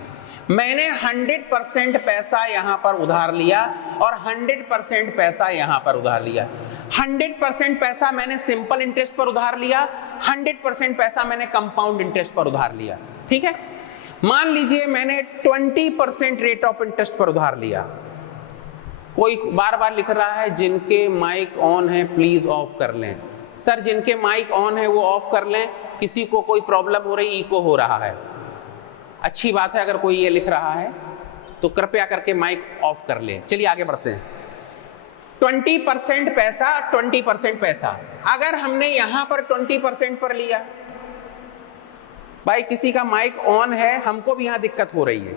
मैंने 100% पैसा यहां पर उधार लिया और 100% पैसा यहां पर उधार लिया। 100% पैसा मैंने सिंपल इंटरेस्ट पर उधार लिया, 100% पैसा मैंने कंपाउंड इंटरेस्ट पर उधार लिया, ठीक है? मान लीजिए मैंने 20% रेट ऑफ इंटरेस्ट पर उधार लिया। कोई बार बार लिख रहा है जिनके माइक ऑन है प्लीज ऑफ कर लें। सर, जिनके माइक ऑन है वो ऑफ कर लें। किसी को कोई प्रॉब्लम हो रही, इको हो रहा है, अच्छी बात है। अगर कोई ये लिख रहा है तो कृपया करके माइक ऑफ कर ले। चलिए आगे बढ़ते हैं। 20% पैसा, 20% पैसा, अगर हमने यहां पर 20% पर लिया, भाई किसी का माइक ऑन है, हमको भी यहां दिक्कत हो रही है।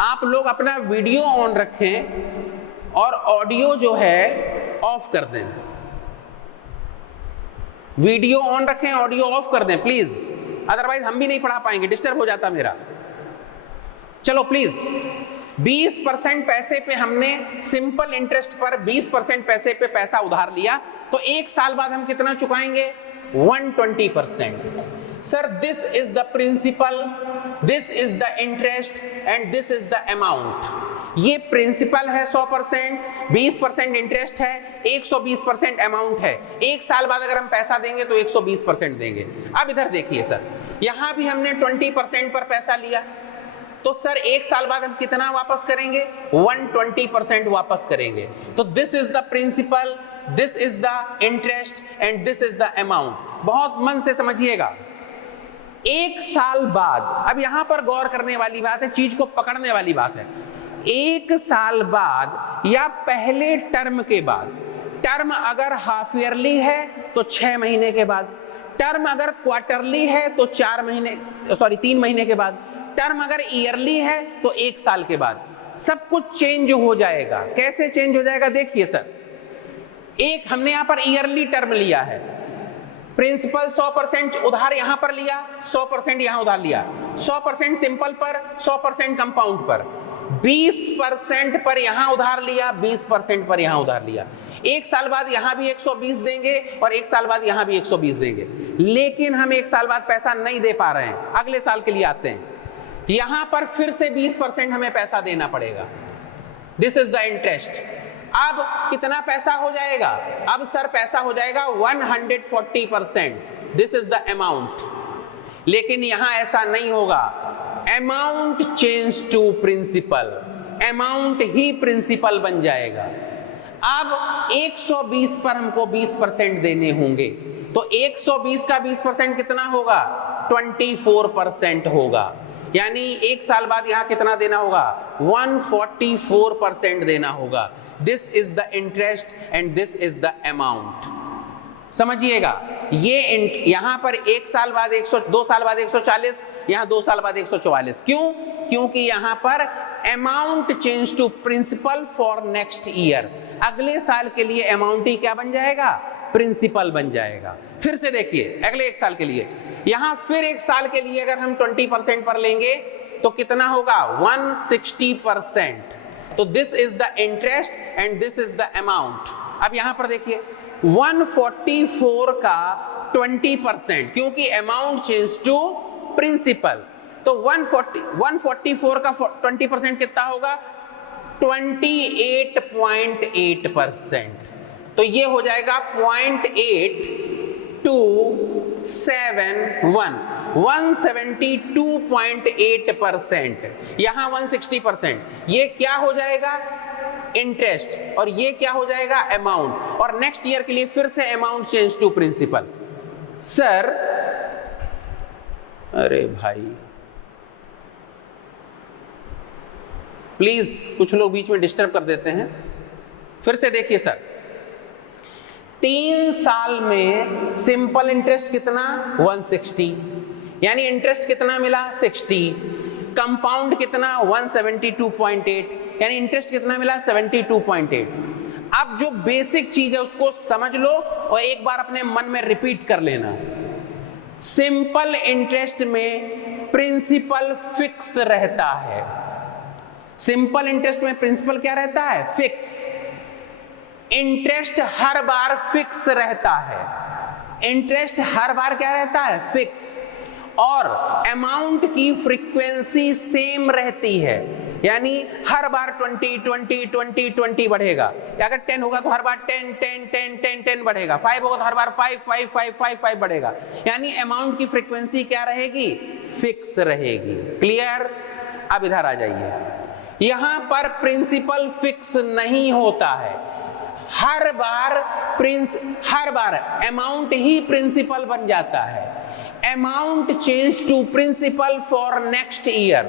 आप लोग अपना वीडियो ऑन रखें और ऑडियो जो है ऑफ कर दें। वीडियो ऑन रखें, ऑडियो ऑफ कर दें प्लीज, अदरवाइज हम भी नहीं पढ़ा पाएंगे, डिस्टर्ब हो जाता मेरा। चलो प्लीज, 20% पैसे पे हमने सिंपल इंटरेस्ट पर 20% पैसे पे पैसा उधार लिया, तो एक साल बाद हम कितना चुकाएंगे? 120%। Sir, this is the principal, this is the interest and this is the amount. ये प्रिंसिपल है 100%, 20% इंटरेस्ट है, 120% अमाउंट है। एक साल बाद अगर हम पैसा देंगे तो 120% देंगे। अब इधर देखिए सर, यहां भी हमने 20% पर पैसा लिया, तो सर एक साल बाद हम कितना वापस करेंगे? 120% वापस करेंगे। तो this is the principal, this is the interest and this is the amount. बहुत मन से समझिएगा। एक साल बाद, अब यहां पर गौर करने वाली बात है, चीज को पकड़ने वाली बात है। एक साल बाद या पहले टर्म के बाद, टर्म अगर हाफ ईयरली है तो 6 महीने के बाद, टर्म अगर क्वार्टरली है तो 3 महीने के बाद, टर्म अगर ईयरली है तो 1 साल के बाद, सब कुछ चेंज हो जाएगा। कैसे चेंज हो जाएगा? देखिए सर, एक हमने यहां पर ईयरली टर्म लिया है, प्रिंसिपल 100% उधार यहां पर लिया, 100% यहां उधार लिया, 100% सिंपल पर, 100% कंपाउंड पर, 20% पर यहां उधार लिया, 20% पर यहां उधार लिया। एक साल बाद यहां भी 120 देंगे और एक साल बाद यहां भी 120 देंगे, लेकिन हम एक साल बाद पैसा नहीं दे पा रहे हैं, अगले साल के लिए आते हैं, यहां पर फिर से 20% हमें पैसा देना पड़ेगा। This is the interest. अब कितना पैसा हो जाएगा? अब सर पैसा हो जाएगा 140%। This is the amount. लेकिन यहां ऐसा नहीं होगा, amount change to principal, amount ही प्रिंसिपल बन जाएगा। अब 120 पर हमको 20% देने होंगे, तो 120 का 20% कितना होगा? 24% होगा। यानी एक साल बाद यहां कितना देना होगा? 144% देना होगा। This is the interest and this is the amount. समझिएगा, ये यहां पर एक साल बाद 2 साल बाद 140, यहां 2 साल बाद 144। क्यों? क्योंकि यहां पर amount change to principal for next year, अगले साल के लिए अमाउंट ही क्या बन जाएगा? प्रिंसिपल बन जाएगा। फिर से देखिए, अगले एक साल के लिए, यहां फिर एक साल के लिए अगर हम 20% पर लेंगे तो कितना होगा? 160%। तो this is the interest and this is the amount. अब यहां पर देखिए 144 का 20%, क्योंकि अमाउंट चेंज टू प्रिंसिपल, तो 144 का 20% कितना होगा? 28.8%। तो ये हो जाएगा 0.8271, 172.8%, यहां 160%। ये क्या हो जाएगा? इंटरेस्ट, और ये क्या हो जाएगा? अमाउंट। और नेक्स्ट ईयर के लिए फिर से amount change to principal. Sir, अरे भाई प्लीज, कुछ लोग बीच में डिस्टर्ब कर देते हैं। फिर से देखिए सर, 3 साल में सिंपल इंटरेस्ट कितना? 160, यानी इंटरेस्ट कितना मिला? 60। कंपाउंड कितना? 172.8, यानी इंटरेस्ट कितना मिला? 72.8। अब जो बेसिक चीज है उसको समझ लो और एक बार अपने मन में रिपीट कर लेना। सिंपल इंटरेस्ट में प्रिंसिपल फिक्स रहता है। सिंपल इंटरेस्ट में प्रिंसिपल क्या रहता है? फिक्स। इंटरेस्ट हर बार फिक्स रहता है, इंटरेस्ट हर बार क्या रहता है? फिक्स। और अमाउंट की फ्रीक्वेंसी सेम रहती है, यानी हर बार 20 20 20 20 बढ़ेगा। अगर 10 होगा तो हर बार 10 10 10 10 10 बढ़ेगा, 5 होगा तो हर बार 5 5 5 5 5 बढ़ेगा। यानी अमाउंट की फ्रीक्वेंसी क्या रहेगी? फिक्स रहेगी। क्लियर? अब इधर आ जाइए, यहां पर प्रिंसिपल फिक्स नहीं होता है, हर बार अमाउंट ही प्रिंसिपल बन जाता है। Amount change to principal for next year,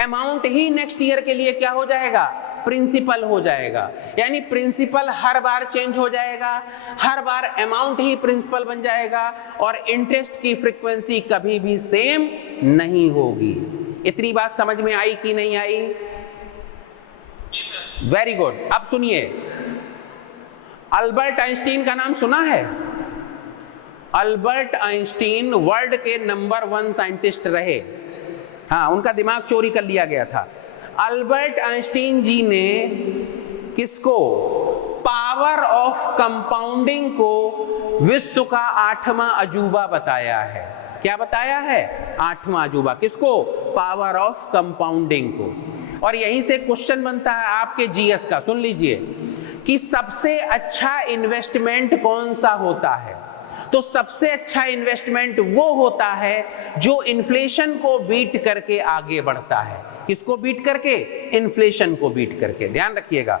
amount ही नेक्स्ट ईयर के लिए क्या हो जाएगा? प्रिंसिपल हो जाएगा। यानी प्रिंसिपल हर बार चेंज हो जाएगा, हर बार अमाउंट ही प्रिंसिपल बन जाएगा, और इंटरेस्ट की फ्रीक्वेंसी कभी भी सेम नहीं होगी। इतनी बात समझ में आई कि नहीं आई? Very good. अब सुनिए, अल्बर्ट आइंस्टीन का नाम सुना है? अल्बर्ट आइंस्टीन वर्ल्ड के नंबर 1 साइंटिस्ट रहे। हाँ, उनका दिमाग चोरी कर लिया गया था। अल्बर्ट आइंस्टीन जी ने किसको? पावर ऑफ कंपाउंडिंग को विश्व का 8वां अजूबा बताया है। क्या बताया है? 8वां अजूबा। किसको? पावर ऑफ कंपाउंडिंग को। और यहीं से क्वेश्चन बनता है आपके जीएस का, सुन लीजिए, कि सबसे अच्छा इन्वेस्टमेंट कौन सा होता है? तो सबसे अच्छा इन्वेस्टमेंट वो होता है जो इन्फ्लेशन को बीट करके आगे बढ़ता है। किसको बीट करके? इन्फ्लेशन को बीट करके। ध्यान रखिएगा।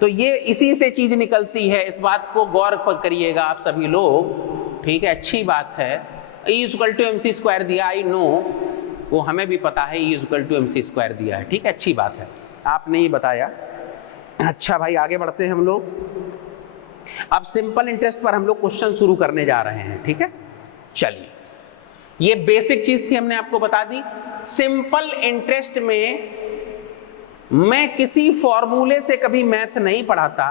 तो ये इसी से चीज निकलती है, इस बात को गौर करिएगा आप सभी लोग। ठीक है, अच्छी बात है। E=mc² दिया, आई नो, वो हमें भी पता है E=mc² दिया है। ठीक है, अच्छी बात है, आपने ही बताया। अच्छा भाई, आगे बढ़ते हैं हम लोग। अब सिंपल इंटरेस्ट पर हम लोग क्वेश्चन शुरू करने जा रहे हैं। ठीक है, चलिए, ये बेसिक चीज थी, हमने आपको बता दी। सिंपल इंटरेस्ट में मैं किसी फॉर्मूले से कभी मैथ नहीं पढ़ाता,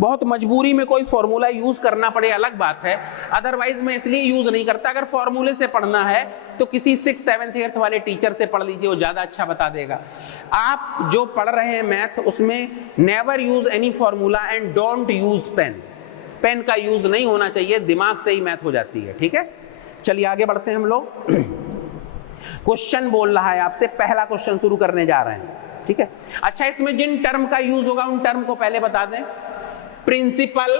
बहुत मजबूरी में कोई फॉर्मूला यूज करना पड़े अलग बात है, अदरवाइज मैं इसलिए यूज नहीं करता। अगर फॉर्मूले से पढ़ना है तो किसी 6th 7th 8th वाले टीचर से पढ़ लीजिए, वो ज्यादा अच्छा बता देगा। आप जो पढ़ रहे हैं मैथ, उसमें never use any formula and don't use pen. Pen का यूज नहीं होना चाहिए, दिमाग से ही मैथ हो जाती है, ठीक है। चलिए आगे बढ़ते हैं हम लोग। क्वेश्चन बोल रहा है आपसे, पहला क्वेश्चन शुरू करने जा रहे हैं, ठीक है। अच्छा, इसमें जिन टर्म का यूज होगा उन टर्म को पहले बता दें। प्रिंसिपल,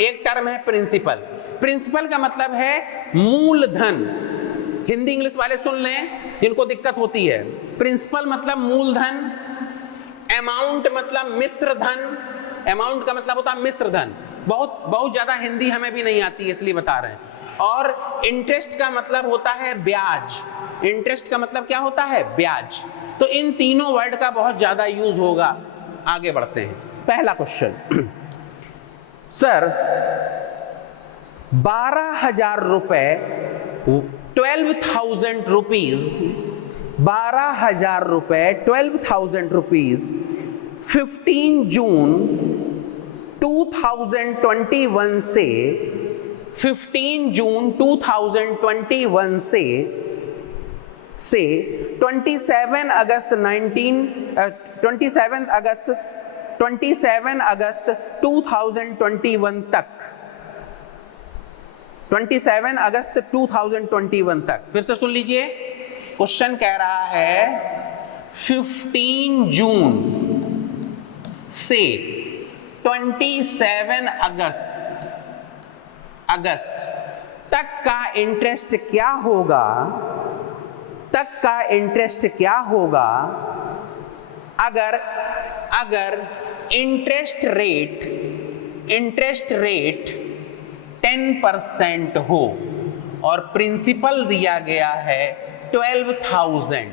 एक टर्म है प्रिंसिपल। प्रिंसिपल का मतलब है मूलधन। हिंदी इंग्लिश वाले सुन लें जिनको दिक्कत होती है। प्रिंसिपल मतलब मूलधन, अमाउंट मतलब मिश्र धन। अमाउंट का मतलब होता है मिश्र धन। बहुत ज्यादा हिंदी हमें भी नहीं आती है, इसलिए बता रहे हैं। और इंटरेस्ट का मतलब होता है ब्याज। इंटरेस्ट का मतलब क्या होता है? ब्याज। तो इन तीनों वर्ड का बहुत ज्यादा यूज होगा। आगे बढ़ते हैं। पहला क्वेश्चन, सर 12,000 रुपए, 12,000 रुपीज, 12,000 रुपए, 12,000 रुपीज 15 जून 2021 से 15 जून 2021 से 27 अगस्त 2021 तक, 27 अगस्त 2021 तक। फिर से सुन लीजिए, क्वेश्चन कह रहा है 15 जून से 27 अगस्त तक का इंटरेस्ट क्या होगा, तक का इंटरेस्ट क्या होगा अगर इंटरेस्ट रेट 10% हो और प्रिंसिपल दिया गया है 12,000।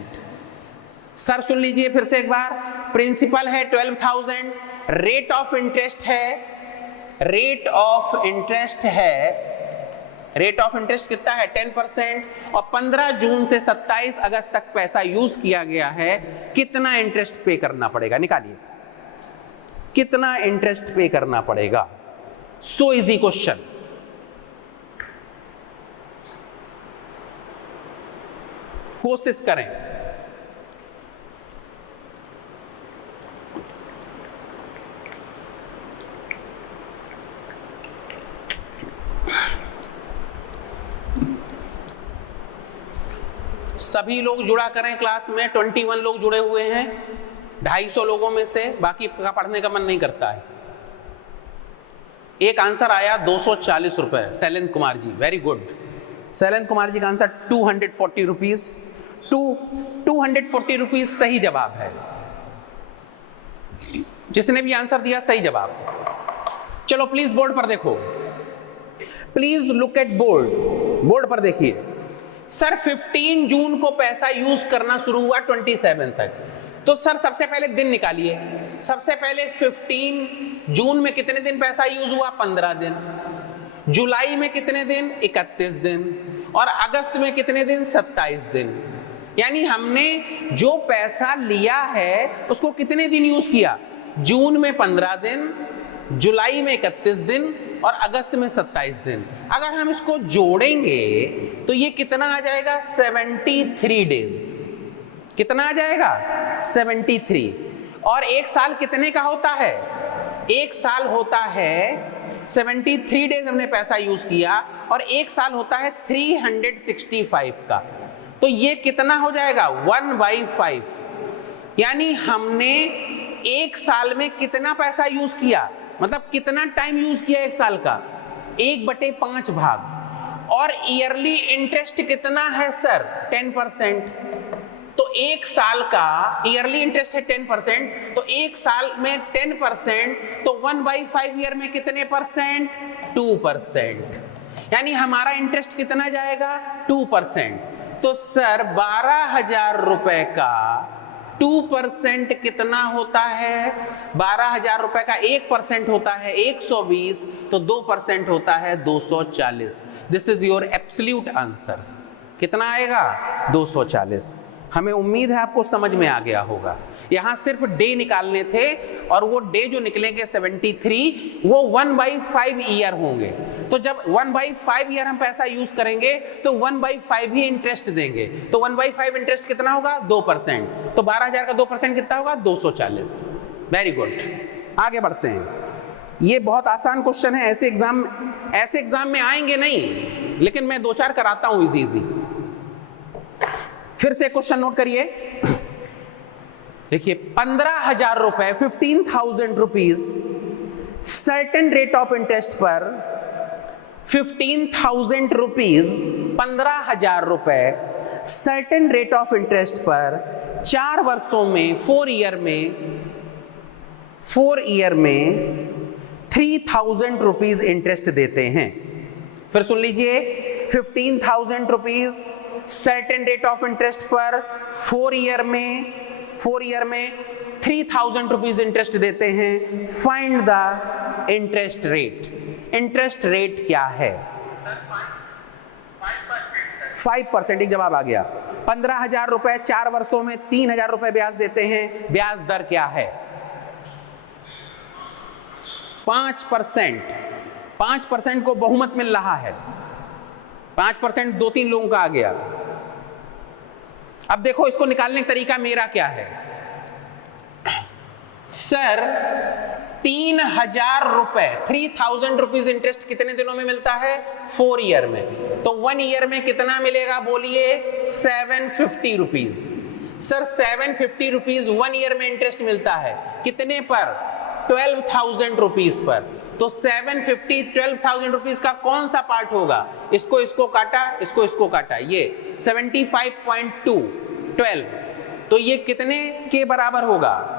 सर सुन लीजिए फिर से एक बार, प्रिंसिपल है 12,000, रेट ऑफ इंटरेस्ट कितना है? 10%। और 15 जून से 27 अगस्त तक पैसा यूज किया गया है। कितना इंटरेस्ट पे करना पड़ेगा? निकालिए, कितना इंटरेस्ट पे करना पड़ेगा? So easy question. कोशिश करें। सभी लोग जुड़ा करें क्लास में। 21 लोग जुड़े हुए हैं 250 लोगों में से, बाकी का पढ़ने का मन नहीं करता है। एक आंसर आया 240 रुपए, शैलेंद्र कुमार जी, वेरी गुड। शैलेंद्र कुमार जी का आंसर 240 रुपीज। 240 रुपीज सही जवाब है। जिसने भी आंसर दिया सही जवाब। चलो प्लीज बोर्ड पर देखो, please look at board. Board पर देखिए। सर 15 जून को पैसा यूज करना शुरू हुआ 27 तक, तो सर सबसे पहले दिन निकालिए। सबसे पहले 15 जून में कितने दिन पैसा यूज हुआ? 15 दिन। जुलाई में कितने दिन? 31 दिन। और अगस्त में कितने दिन? 27 दिन। यानी हमने जो पैसा लिया है उसको कितने दिन यूज किया? जून में 15 दिन, जुलाई में 31 दिन और अगस्त में 27 दिन। अगर हम इसको जोड़ेंगे तो ये कितना आ जाएगा? 73 डेज। कितना आ जाएगा? 73। और एक साल कितने का होता है? एक साल होता है 73 डेज हमने पैसा यूज किया, और एक साल होता है 365 का। तो ये कितना हो जाएगा? 1/5। यानी हमने एक साल में कितना पैसा यूज किया, मतलब कितना टाइम यूज किया एक साल का? 1/5 भाग। और ईयरली इंटरेस्ट कितना है सर? 10%। तो एक साल का ईयरली इंटरेस्ट है 10%, तो एक साल में 10%, तो 1/5 ईयर में कितने परसेंट? 2%। यानी हमारा इंटरेस्ट कितना जाएगा? 2%। तो सर 12,000 रुपए का 2% कितना होता है? 12,000 रुपए का 1% होता है 120, तो 2% होता है 240। This is your absolute answer. कितना आएगा? 240। हमें उम्मीद है आपको समझ में आ गया होगा। यहां सिर्फ डे निकालने थे और वो डे जो निकलेंगे 73 वो 1/5 ईयर होंगे। तो जब 1/5 ईयर हम पैसा यूज करेंगे तो 1/5 ही इंटरेस्ट देंगे। तो 1/5 इंटरेस्ट कितना होगा? 2%। तो 12,000 का 2% कितना होगा? 240। वेरी गुड, आगे बढ़ते हैं। ये बहुत आसान क्वेश्चन है, ऐसे एग्जाम में आएंगे नहीं, लेकिन मैं 2-4 कराता हूं इजी। फिर से क्वेश्चन नोट करिए। देखिए 15,000 रुपए 15,000 rupees certain rate of interest पर 15,000 रुपीज 15,000 रुपए सर्टेन रेट ऑफ इंटरेस्ट पर 4 वर्षों में 4 ईयर में 3,000 रुपीज इंटरेस्ट देते हैं। फिर सुन लीजिए, 15,000 rupees certain rate of interest पर 4 ईयर में 3,000 रुपीज इंटरेस्ट देते हैं। Find the interest rate. Interest rate क्या है? 5%। एक जवाब आ गया। 15,000 रुपए 4 वर्षों में 3,000 रुपए ब्याज देते हैं। ब्याज दर क्या है? 5%। 5% को बहुमत मिल रहा है। 5% 2-3 लोगों का आ गया। अब देखो इसको निकालने का तरीका मेरा क्या है। सर 3,000 रुपए 3,000 रुपीज इंटरेस्ट कितने दिनों में मिलता है? 4 ईयर में। तो 1 ईयर में कितना मिलेगा बोलिए? 750 रुपीज। सर 750 रुपीज 1 ईयर में इंटरेस्ट मिलता है, कितने पर? 12,000 रुपीज पर। तो 750 12,000 रुपीज का कौन सा पार्ट होगा? इसको काटा, इसको काटा, ये 75.2 12। तो ये कितने के बराबर होगा?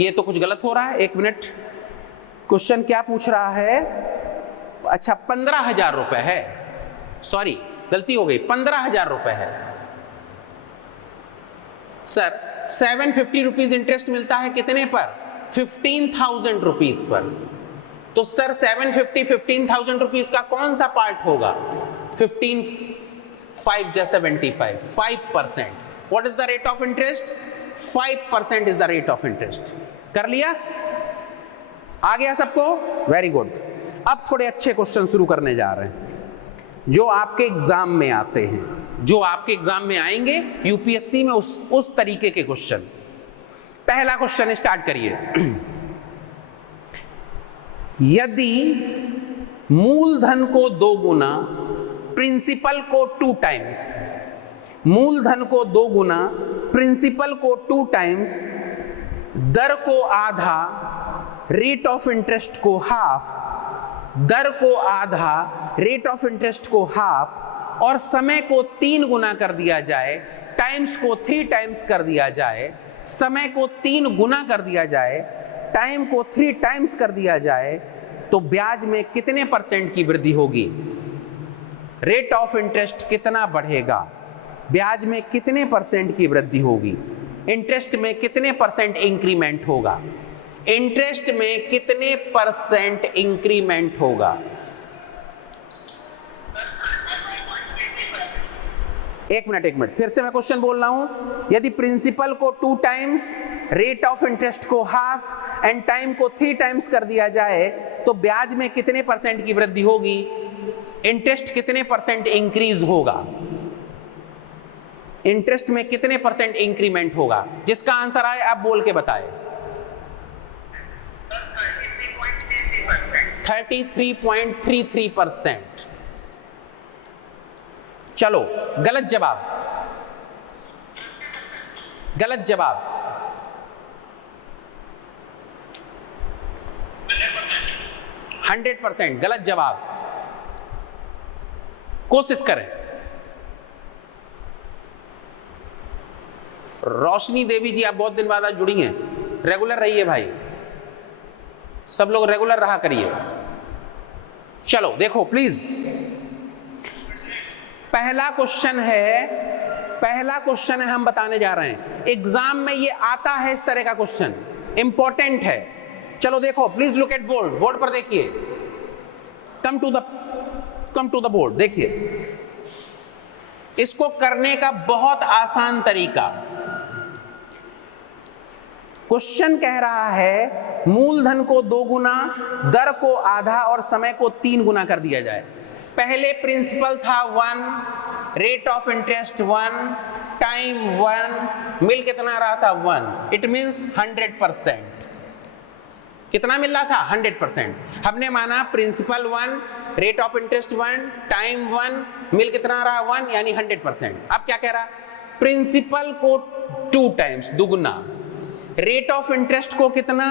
ये तो कुछ गलत हो रहा है। 1 मिनट, क्वेश्चन क्या पूछ रहा है? अच्छा 15,000 रुपए है, सॉरी गलती हो गई, 15,000 रुपए है। सर 750 रुपीज इंटरेस्ट मिलता है कितने पर? 15,000 रुपीज पर। तो सर 15,000 रुपीज का कौन सा पार्ट होगा? 15 5 जा 75, 5%। What is the rate of interest? 5% is the rate of interest. कर लिया? आ गया सबको? Very good. अब थोड़े अच्छे क्वेश्चन शुरू करने जा रहे हैं जो आपके एग्जाम में आते हैं, जो आपके एग्जाम में आएंगे यूपीएससी में, उस तरीके के क्वेश्चन। पहला क्वेश्चन स्टार्ट करिए। यदि मूलधन को 2 गुना, प्रिंसिपल को 2 टाइम्स, मूलधन को 2 गुना, प्रिंसिपल को 2 टाइम्स, दर को आधा, रेट ऑफ इंटरेस्ट को हाफ, दर को आधा, रेट ऑफ इंटरेस्ट को हाफ और समय को 3 गुना कर दिया जाए, टाइम्स को 3 टाइम्स कर दिया जाए, समय को 3 गुना कर दिया जाए, टाइम को 3 टाइम्स कर दिया जाए, तो ब्याज में कितने % की वृद्धि होगी? रेट ऑफ इंटरेस्ट कितना बढ़ेगा? ब्याज में कितने % की वृद्धि होगी? इंटरेस्ट में कितने % इंक्रीमेंट होगा? इंटरेस्ट में कितने % इंक्रीमेंट होगा? एक मिनट, फिर से मैं क्वेश्चन बोल रहा हूं। यदि प्रिंसिपल को 2 टाइम्स, रेट ऑफ इंटरेस्ट को हाफ एंड टाइम को 3 टाइम्स कर दिया जाए, तो ब्याज में कितने % की वृद्धि होगी? इंटरेस्ट कितने % इंक्रीज होगा? इंटरेस्ट में कितने % इंक्रीमेंट होगा? जिसका आंसर आए आप बोल के बताएं। 33.33%। चलो गलत जवाब, गलत जवाब। 100% गलत जवाब। कोशिश करें। रोशनी देवी जी, आप बहुत दिन बाद आज जुड़ी हैं, रेगुलर रहिए भाई, सब लोग रेगुलर रहा करिए। चलो देखो प्लीज, पहला क्वेश्चन है, हम बताने जा रहे हैं। एग्जाम में ये आता है, इस तरह का क्वेश्चन इंपॉर्टेंट है। चलो देखो please, look at board, board पर देखिए, कम टू द बोर्ड, देखिए इसको करने का बहुत आसान तरीका, क्वेश्चन कह रहा है मूलधन को 2 गुना, दर को आधा और समय को 3 गुना कर दिया जाए। पहले प्रिंसिपल था 1, रेट ऑफ इंटरेस्ट 1, टाइम 1, मिल कितना रहा था 1, इट मींस 100%। कितना मिल रहा था 100%। हमने माना principal 1, rate of interest 1, time 1, मिल कितना रहा 1, यानी 100%। अब क्या कह रहा, प्रिंसिपल को 2 टाइम्स, दुगुना, रेट ऑफ इंटरेस्ट को कितना,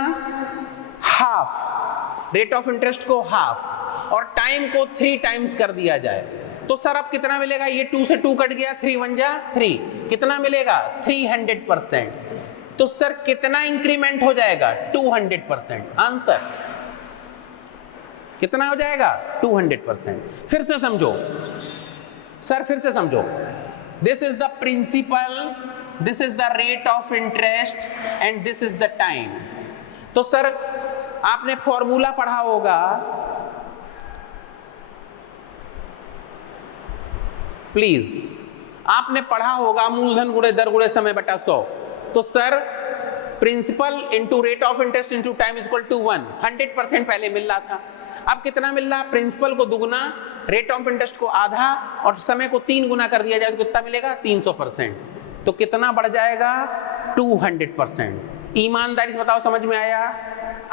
हाफ, रेट ऑफ इंटरेस्ट को हाफ, और टाइम को 3 टाइम्स कर दिया जाए। तो सर अब कितना मिलेगा, ये 2 से 2 कट गया, 3 1 जा 3, कितना मिलेगा 300%। तो सर कितना इंक्रीमेंट हो जाएगा 200%। आंसर कितना हो जाएगा 200%। फिर से समझो सर, फिर से समझो, this is the principal, this is the rate of interest and this is the time. तो सर आपने फॉर्मूला पढ़ा होगा, प्लीज आपने पढ़ा होगा मूलधन गुणे दर गुणे समय बटा 100। तो sir principal into rate of interest into time is equal to 1, 100% पहले मिल रहा था। अब कितना मिल रहा, प्रिंसिपल को दुगुना, रेट ऑफ इंटरेस्ट को आधा और समय को 3 गुना कर दिया जाए तो कितना मिलेगा 300%। तो कितना बढ़ जाएगा 200%। ईमानदारी से बताओ समझ में आया?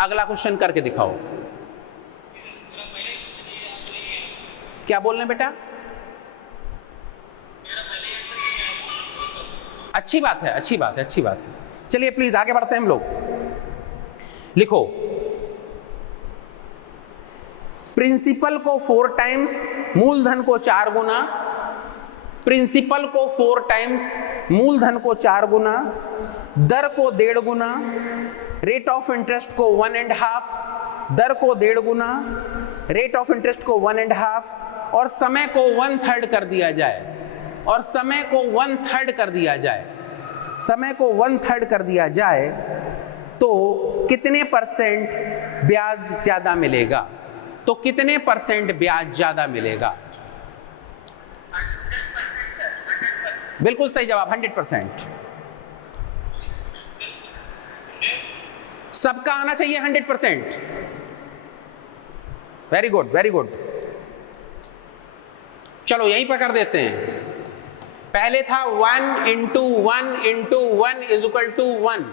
अगला क्वेश्चन करके दिखाओ। क्या बोल रहे हैं बेटा? अच्छी बात है, अच्छी बात है, अच्छी बात है। चलिए प्लीज आगे बढ़ते हैं हम लोग। लिखो प्रिंसिपल को 4 टाइम्स, मूलधन को 4 गुना, प्रिंसिपल को 4 टाइम्स, मूलधन को 4 गुना, दर को 1.5 गुना, रेट ऑफ इंटरेस्ट को 1.5, दर को 1.5 गुना, रेट ऑफ इंटरेस्ट को 1.5 और समय को 1/3 कर दिया जाए, और समय को 1/3 कर दिया जाए, समय को 1/3 कर दिया जाए तो कितने % ब्याज ज्यादा मिलेगा? तो कितने % ब्याज ज्यादा मिलेगा? बिल्कुल सही जवाब 100%। सबका आना चाहिए 100%। Very good, very good. चलो यहीं पर कर देते हैं। पहले था 1 into 1 into 1 is equal to 1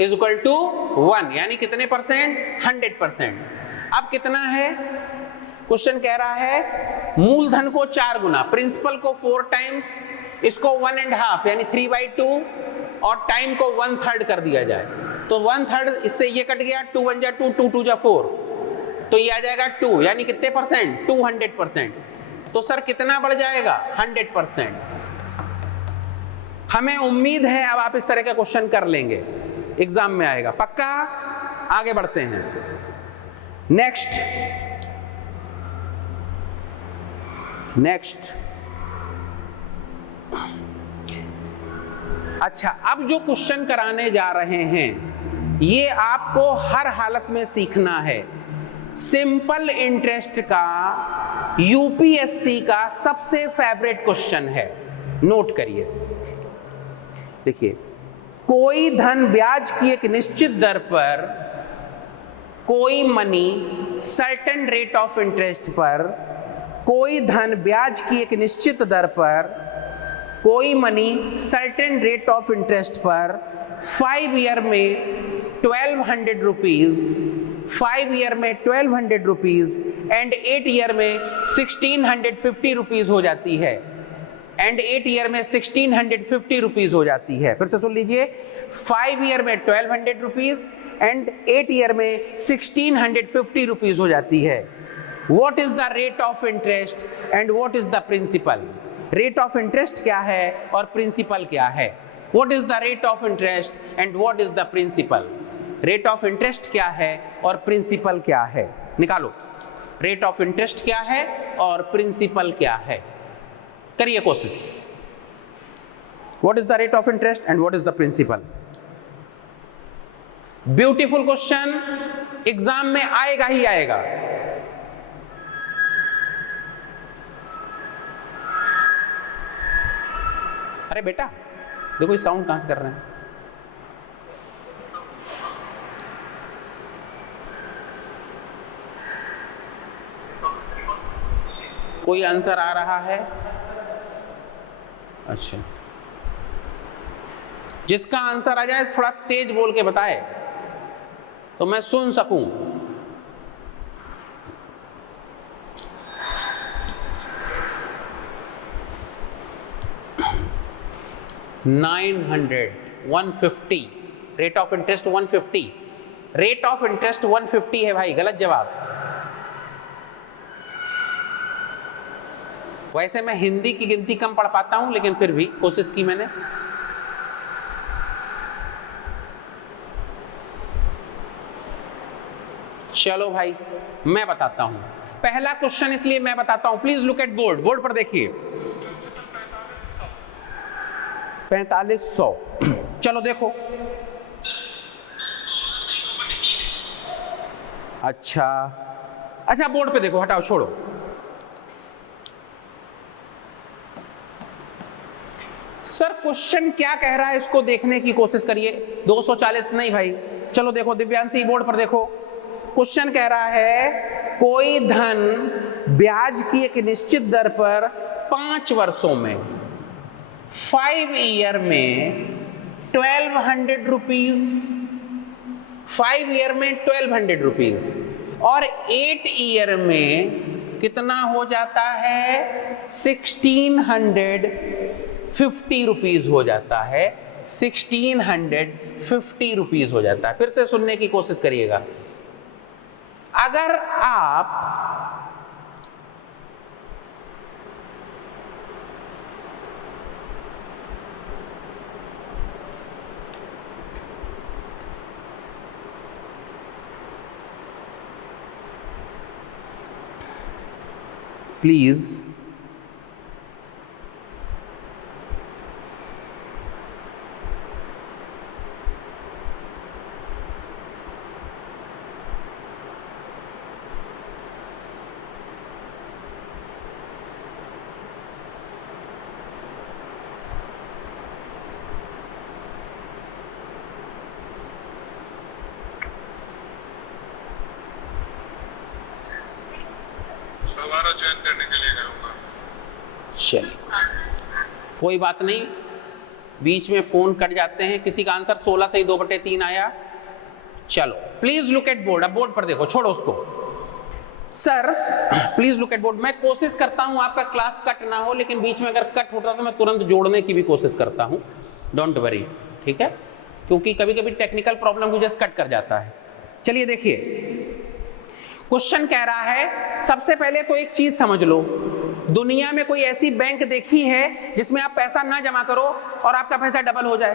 is equal to 1, यानी कितने %? 100%। अब कितना है? क्वेश्चन कह रहा है मूलधन को 4 गुना, प्रिंसिपल को 4 टाइम्स, इसको 1.5 यानी 3/2 और टाइम को 1/3 कर दिया जाए। तो 1/3 इससे ये कट गया, 2 1 जा 2, 2 2 जा 4, तो ये आ जाएगा 2, यानी कितने %? 200%। तो सर कितना बढ़ जाएगा? 100%। हमें उम्मीद है अब आप इस तरह का क्वेश्चन कर लेंगे, एग्जाम में आएगा पक्का। आगे बढ़ते हैं। नेक्स्ट अच्छा, अब जो क्वेश्चन कराने जा रहे हैं ये आपको हर हालत में सीखना है। सिंपल इंटरेस्ट का यूपीएससी का सबसे फेवरेट क्वेश्चन है, नोट करिए। देखिए, कोई धन ब्याज की एक निश्चित दर पर, कोई money certain rate of interest पर, कोई धन ब्याज की एक निश्चित दर पर, कोई money certain rate of interest पर 5 ईयर में 1200 रुपीज, 5 ईयर में 1200 रुपीज एंड 8 ईयर में 1650 रुपीज हो जाती है, एंड 8 ईयर में 1650 रुपीज हो जाती है। फिर से सुन लीजिए, 5 ईयर में 1200 रुपीज एंड 8 ईयर में 1650 रुपीज हो जाती है। What is the rate of interest and what is the principal? Rate of interest क्या है और प्रिंसिपल क्या है? What is the rate of interest and what is the principal? Rate of interest क्या है और प्रिंसिपल क्या है? निकालो, रेट ऑफ इंटरेस्ट क्या है और प्रिंसिपल क्या है? करिए कोशिश। What is the rate of interest and what is the principal? Beautiful question, exam में आएगा ही आएगा। अरे बेटा देखो ये साउंड कहां से कर रहे हैं। कोई आंसर आ रहा है? अच्छा, जिसका आंसर आ जाए थोड़ा तेज बोल के बताए तो मैं सुन सकूं। $900, 150, rate of interest 150, rate of interest 150 है भाई, गलत जवाब। वैसे मैं हिंदी की गिनती कम पढ़ पाता हूं, लेकिन फिर भी कोशिश की मैंने। चलो भाई मैं बताता हूं, पहला क्वेश्चन इसलिए मैं बताता हूं, please look at board, board पर देखिए। 4500, चलो देखो। अच्छा अच्छा, बोर्ड पे देखो, हटाओ छोड़ो। सर क्वेश्चन क्या कह रहा है इसको देखने की कोशिश करिए। 240 नहीं भाई, चलो देखो दिव्यांशी बोर्ड पर देखो। क्वेश्चन कह रहा है कोई धन ब्याज की एक निश्चित दर पर 5 वर्षों में 5 ईयर में 1200 रुपीज, 5 ईयर में 1200 रुपीज, और 8 ईयर में कितना हो जाता है? 1650 रुपीज हो जाता है, 1650 रुपीज हो जाता है। फिर से सुनने की कोशिश करिएगा। अगर आप प्लीज ज्वाइन करने के लिए कहूँगा। चलिए कोई बात नहीं, बीच में फोन कट जाते हैं। किसी का आंसर 16 से ही 2/3 आया। चलो प्लीज लुक एट बोर्ड, अब बोर्ड पर देखो, छोड़ो उसको। Sir please look at board. मैं कोशिश करता हूं आपका क्लास कट ना हो, लेकिन बीच में अगर कट होता तो मैं तुरंत जोड़ने की भी कोशिश करता हूं, डोंट वरी, ठीक है, क्योंकि कभी कभी टेक्निकल प्रॉब्लम की वजह से कट कर जाता है। चलिए देखिए क्वेश्चन कह रहा है, सबसे पहले तो एक चीज समझ लो, दुनिया में कोई ऐसी बैंक देखी है जिसमें आप पैसा ना जमा करो और आपका पैसा डबल हो जाए?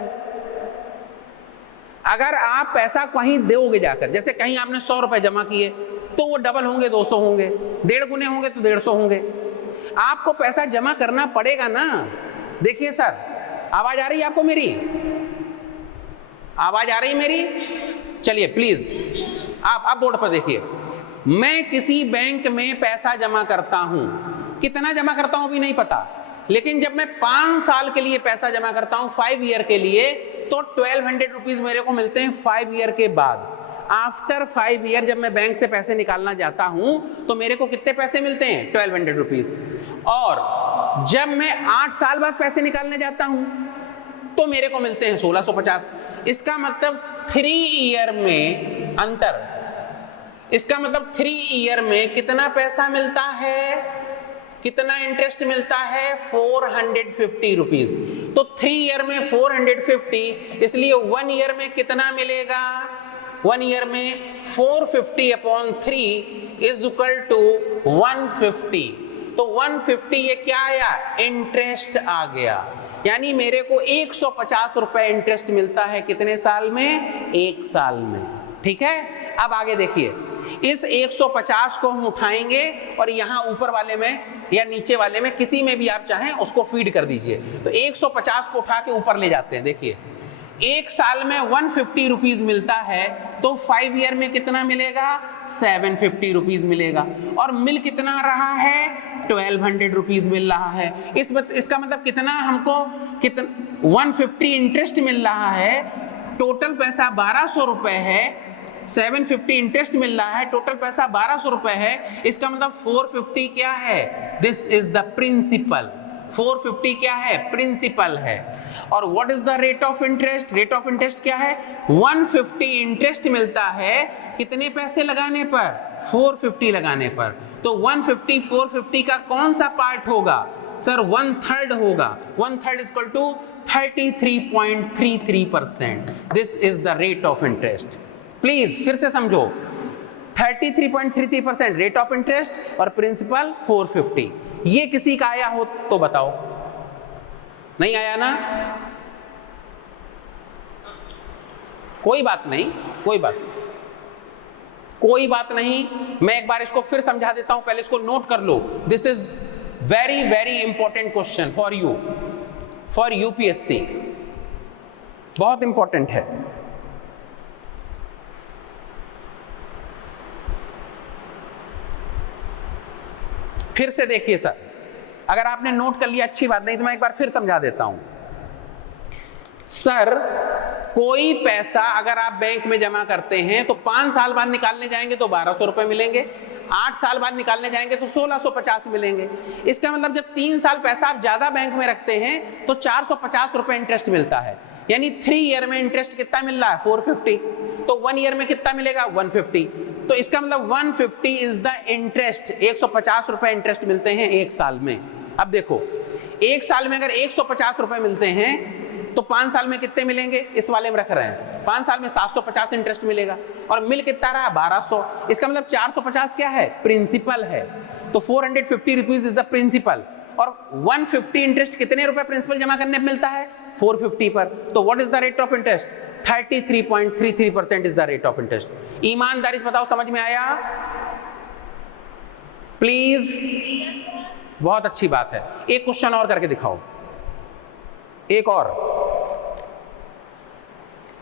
अगर आप पैसा कहीं दोगे जाकर, जैसे कहीं आपने 100 रुपए जमा किए तो वो डबल होंगे, 200 होंगे, 1.5 गुने होंगे तो 150 होंगे। आपको पैसा जमा करना पड़ेगा ना। देखिए सर, आवाज आ रही है आपको मेरी? आवाज आ रही है मेरी? चलिए प्लीज आप बोर्ड पर देखिए। मैं किसी बैंक में पैसा जमा करता हूं, कितना जमा करता हूं भी नहीं पता, लेकिन जब मैं 5 साल के लिए पैसा जमा करता हूं, 5 ईयर के लिए, तो 1200 रुपीज मेरे को मिलते हैं 5 ईयर के बाद। आफ्टर 5 ईयर जब मैं बैंक से पैसे निकालना जाता हूं तो मेरे को कितने पैसे मिलते हैं? 1200 रुपीज। और जब मैं 8 साल बाद पैसे निकालने जाता हूं तो मेरे को मिलते हैं 1650। इसका मतलब 3 ईयर में अंतर, इसका मतलब 3 ईयर में कितना पैसा मिलता है, कितना इंटरेस्ट मिलता है? 450 रुपीज। तो 3 ईयर में 450, इसलिए 1 ईयर में कितना मिलेगा? 1 ईयर में 450/3 इज इक्वल टू 150। तो 150 ये क्या आया? इंटरेस्ट आ गया। यानी मेरे को 150 रुपए इंटरेस्ट मिलता है कितने साल में? 1 साल में। ठीक है, अब आगे देखिए, इस 150 को हम उठाएंगे और यहां ऊपर वाले में या नीचे वाले में किसी में भी आप चाहें उसको फीड कर दीजिए। तो 150 को उठा के ऊपर ले जाते हैं। देखिए 1 साल में 150 रुपीज मिलता है, तो 5 ईयर में कितना मिलेगा? 750 रुपीज मिलेगा। और मिल कितना रहा है? 1200 रुपीज मिल रहा है। इसका मतलब कितना हमको 150 इंटरेस्ट मिल रहा है। टोटल पैसा 1200 रुपए है। 750 इंटरेस्ट मिल रहा है, टोटल पैसा 1200 रुपए है। इसका मतलब 450 क्या है? This is the principal. 450 क्या है? प्रिंसिपल है। और what is the rate of interest? Rate of interest क्या है? 150 इंटरेस्ट मिलता है कितने पैसे लगाने पर? 450 लगाने पर। तो 150 450 का कौन सा पार्ट होगा? सर 1/3 होगा। 1/3 equal to 33.33%। This is the rate of interest. Please फिर से समझो, 33.33% रेट ऑफ इंटरेस्ट और प्रिंसिपल 450। ये किसी का आया हो तो बताओ। नहीं आया ना? कोई बात नहीं, कोई बात नहीं। मैं एक बार इसको फिर समझा देता हूं, पहले इसको नोट कर लो। This is very very important question for you, for UPSC. बहुत इंपॉर्टेंट है। फिर से देखिए सर, अगर आपने नोट कर लिया अच्छी बात, नहीं तो मैं एक बार फिर समझा देता हूं। सर कोई पैसा अगर आप बैंक में जमा करते हैं तो 5 साल बाद निकालने जाएंगे तो 1200 रुपए मिलेंगे, 8 साल बाद निकालने जाएंगे तो 1650 मिलेंगे। इसका मतलब जब 3 साल पैसा आप ज्यादा बैंक में रखते हैं तो 450 रुपए इंटरेस्ट मिलता है। यानी 3 ईयर में इंटरेस्ट कितना मिल रहा है? 450। तो 1 ईयर में कितना मिलेगा? 150। तो इसका मतलब 150 इज द इंटरेस्ट। 150 रुपए इंटरेस्ट मिलते हैं 1 साल में। अब देखो 1 साल में अगर 150 रुपए मिलते हैं तो 5 साल में कितने मिलेंगे? इस वाले में रख रहे हैं, 5 साल में 750 इंटरेस्ट मिलेगा। और मिल कितना रहा? 1200। इसका मतलब 450 क्या है? प्रिंसिपल है। तो 450 रुपीज इज द प्रिंसिपल। और 150 इंटरेस्ट कितने रुपए प्रिंसिपल जमा करने पे मिलता है? 450 पर। तो what is the rate of interest? 33.33% is the rate of interest. ईमानदारी से बताओ, समझ में आया? प्लीज, बहुत अच्छी बात है। एक क्वेश्चन और करके दिखाओ, एक और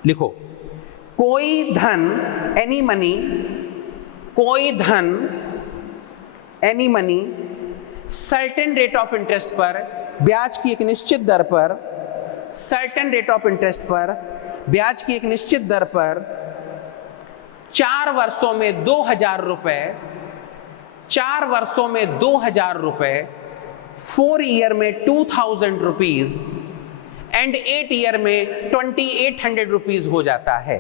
लिखो। कोई धन एनी मनी, कोई धन any money certain rate of interest पर, ब्याज की एक निश्चित दर पर, सर्टेन रेट ऑफ इंटरेस्ट पर, ब्याज की एक निश्चित दर पर 4 वर्षों में 2000 रुपए, 4 वर्षों में 2000 रुपए, 4 ईयर में 2000 रुपीज एंड 8 ईयर में 2800 रुपीज हो जाता है।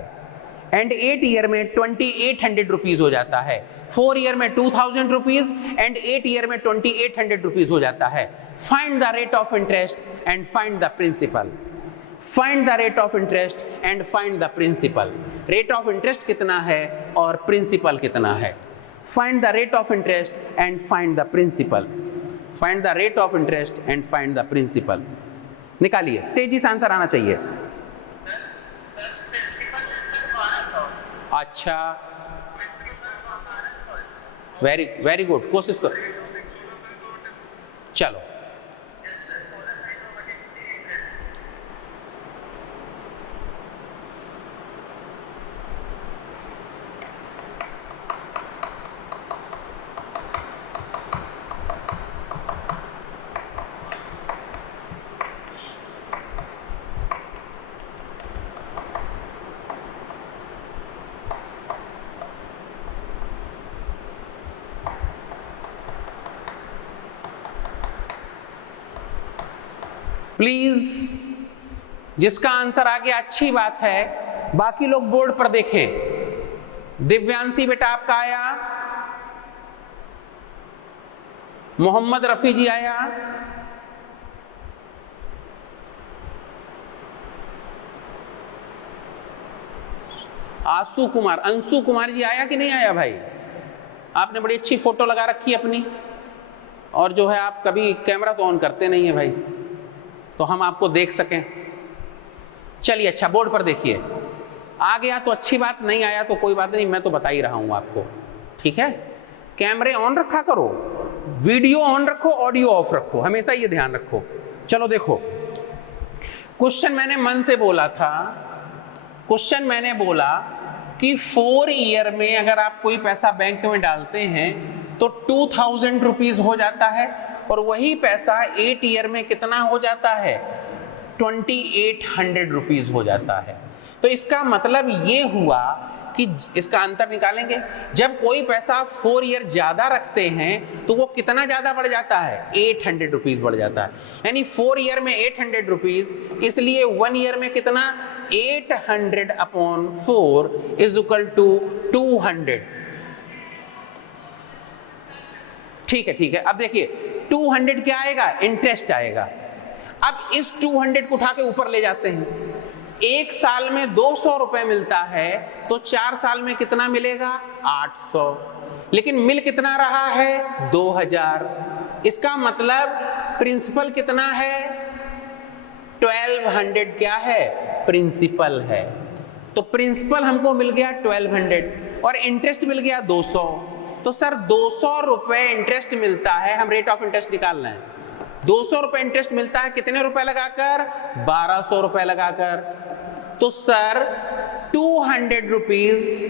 एंड 8 ईयर में 2800 रुपीज हो जाता है। 4 ईयर में 2000 रुपीज एंड 8 ईयर में 2800 रुपीज हो जाता है। Find the rate of interest and find the principal. Find the rate of interest and find the principal. Rate of interest कितना है और प्रिंसिपल कितना है? Find the rate of interest and find the principal. Find the rate of interest and find the principal. निकालिए, तेजी से आंसर आना चाहिए। अच्छा, वेरी वेरी गुड, कोशिश करो। चलो प्लीज, जिसका आंसर आ गया अच्छी बात है, बाकी लोग बोर्ड पर देखें। दिव्यांशी बेटा आपका आया, मोहम्मद रफी जी आया, आंसू कुमार, अंशु कुमार जी आया कि नहीं आया? भाई आपने बड़ी अच्छी फोटो लगा रखी है अपनी, और जो है आप कभी कैमरा तो ऑन करते नहीं है भाई, तो हम आपको देख सकें। चलिए अच्छा, बोर्ड पर देखिए। आ गया तो अच्छी बात, नहीं आया तो कोई बात नहीं, मैं तो बता ही रहा हूं आपको, ठीक है? कैमरे ऑन रखा करो, वीडियो ऑन रखो, ऑडियो ऑफ रखो, हमेशा ये ध्यान रखो। चलो देखो, क्वेश्चन मैंने मन से बोला था, क्वेश्चन मैंने बोला कि 4 ईयर में अगर आप कोई पैसा बैंक में डालते हैं तो 2000 रुपीज हो जाता है, और वही पैसा 8 ईयर में कितना हो जाता है, 2800 रुपीज हो जाता है। तो इसका मतलब ये हुआ कि इसका अंतर निकालेंगे, जब कोई पैसा 4 ईयर ज्यादा रखते हैं तो वो कितना ज्यादा बढ़ जाता है, 800 रुपीज बढ़ जाता है। यानी 4 ईयर में 800 रुपीज, इसलिए 1 ईयर में कितना, 800/4 इज इक्वल टू 200। ठीक है, ठीक है। अब देखिए 200 क्या आएगा, इंटरेस्ट आएगा। अब इस 200 को उठा के ऊपर ले जाते हैं, एक साल में 200 रुपए मिलता है तो 4 साल में कितना मिलेगा, 800, लेकिन मिल कितना रहा है, 2000। इसका मतलब प्रिंसिपल कितना है, 1200 क्या है, प्रिंसिपल है। तो प्रिंसिपल हमको मिल गया 1200 और इंटरेस्ट मिल गया 200। तो सर 200 रुपए इंटरेस्ट मिलता है, हम रेट ऑफ इंटरेस्ट निकालना है। 200 रुपए इंटरेस्ट मिलता है कितने रुपए लगाकर, 1200 रुपए लगाकर। तो सर 200 रुपीज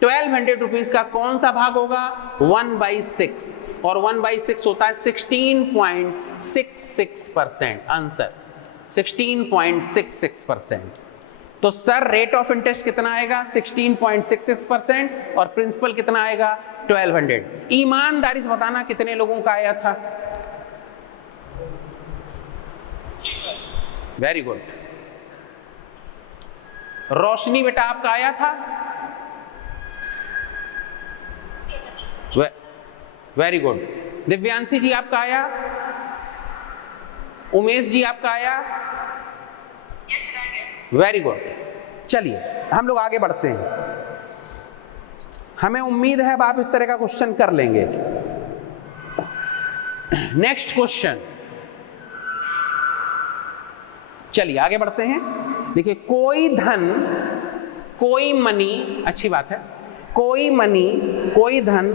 1200 रुपीज का कौन सा भाग होगा, 1/6, और 1/6 होता है 16.66%। आंसर 16.66%। तो सर रेट ऑफ इंटरेस्ट कितना आएगा, 16.66%, और प्रिंसिपल कितना आएगा, 1200। ईमानदारी से बताना कितने लोगों का आया था। Very good. रोशनी बेटा आपका आया था, वेरी गुड। दिव्यांशी जी आपका आया, उमेश जी आपका आया, वेरी गुड। चलिए हम लोग आगे बढ़ते हैं, हमें उम्मीद है अब आप इस तरह का क्वेश्चन कर लेंगे। नेक्स्ट क्वेश्चन, चलिए आगे बढ़ते हैं। देखिए कोई धन, कोई मनी, अच्छी बात है, कोई मनी, कोई धन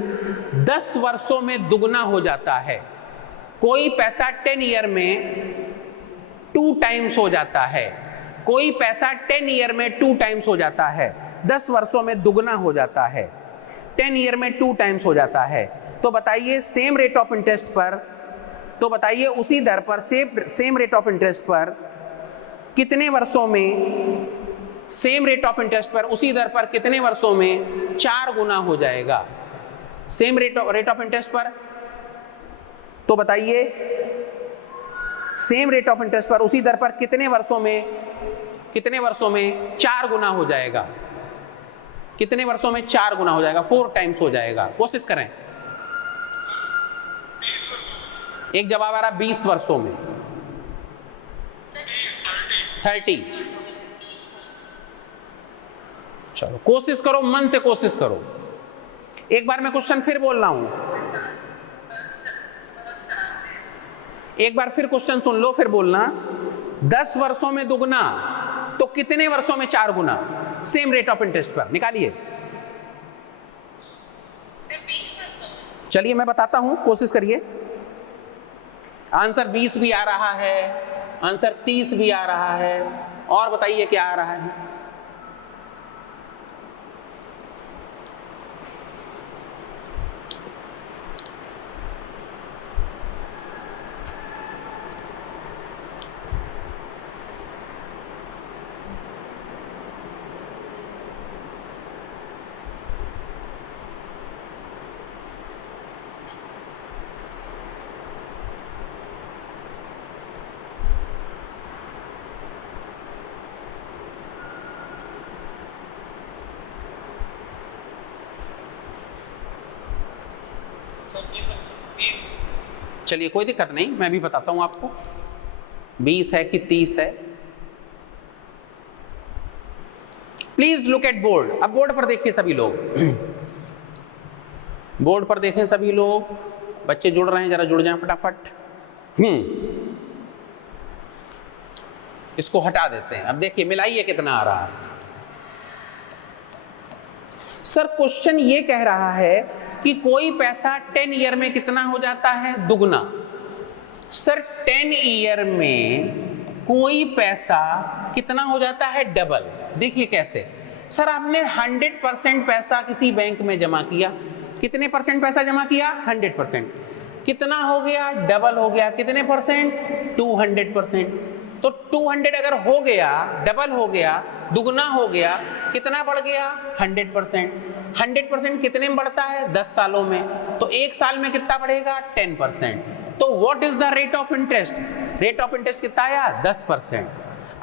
10 वर्षों में दुगना हो जाता है। कोई पैसा 10 ईयर में 2 टाइम्स हो जाता है। कोई पैसा 10 ईयर में 2 टाइम्स हो जाता है, 10 वर्षों में दुगना हो जाता है, 10 ईयर में 2 टाइम्स हो जाता है। तो बताइए सेम रेट ऑफ इंटरेस्ट पर, तो बताइए उसी दर पर, सेम रेट ऑफ इंटरेस्ट पर कितने वर्षों में, सेम रेट ऑफ इंटरेस्ट पर उसी दर पर कितने वर्षों में 4 गुना हो जाएगा। सेम रेट ऑफ इंटरेस्ट पर, तो बताइए सेम रेट ऑफ इंटरेस्ट पर उसी दर पर कितने वर्षों में 4 गुना हो जाएगा। कितने वर्षों में 4 गुना हो जाएगा, 4 टाइम्स हो जाएगा। कोशिश करें। एक जवाब आ रहा 20 वर्षों में, 30। चलो कोशिश करो, मन से कोशिश करो। एक बार मैं क्वेश्चन फिर बोल रहा हूं, एक बार फिर क्वेश्चन सुन लो फिर बोलना। 10 वर्षों में दुगना तो कितने वर्षों में 4 गुना, सेम रेट ऑफ इंटरेस्ट पर निकालिए। चलिए मैं बताता हूं, कोशिश करिए। आंसर 20 भी आ रहा है, आंसर 30 भी आ रहा है, और बताइए क्या आ रहा है। चलिए कोई दिक्कत नहीं, मैं भी बताता हूं आपको 20 है कि 30 है। Please look at board. अब बोर्ड पर देखिए सभी लोग, बोर्ड पर देखें सभी लोग। बच्चे जुड़ रहे हैं, जरा जुड़ जाएं फटाफट। इसको हटा देते हैं। अब देखिए मिलाइए कितना आ रहा है। सर क्वेश्चन ये कह रहा है कि कोई पैसा 10 ईयर में कितना हो जाता है, दुगना। सर 10 ईयर में कोई पैसा कितना हो जाता है, डबल। देखिए कैसे, सर आपने 100% पैसा किसी बैंक में जमा किया, कितने परसेंट पैसा जमा किया? 100%। कितना हो गया? डबल हो गया। कितने परसेंट? 200%। तो 200 अगर हो गया, डबल हो गया, दुगना हो गया, कितना बढ़ गया? 100%। 100% कितने में बढ़ता है? 10 सालों में। तो एक साल में कितना बढ़ेगा? 10%। तो what is the rate of interest? Rate of interest कितना आया? 10%।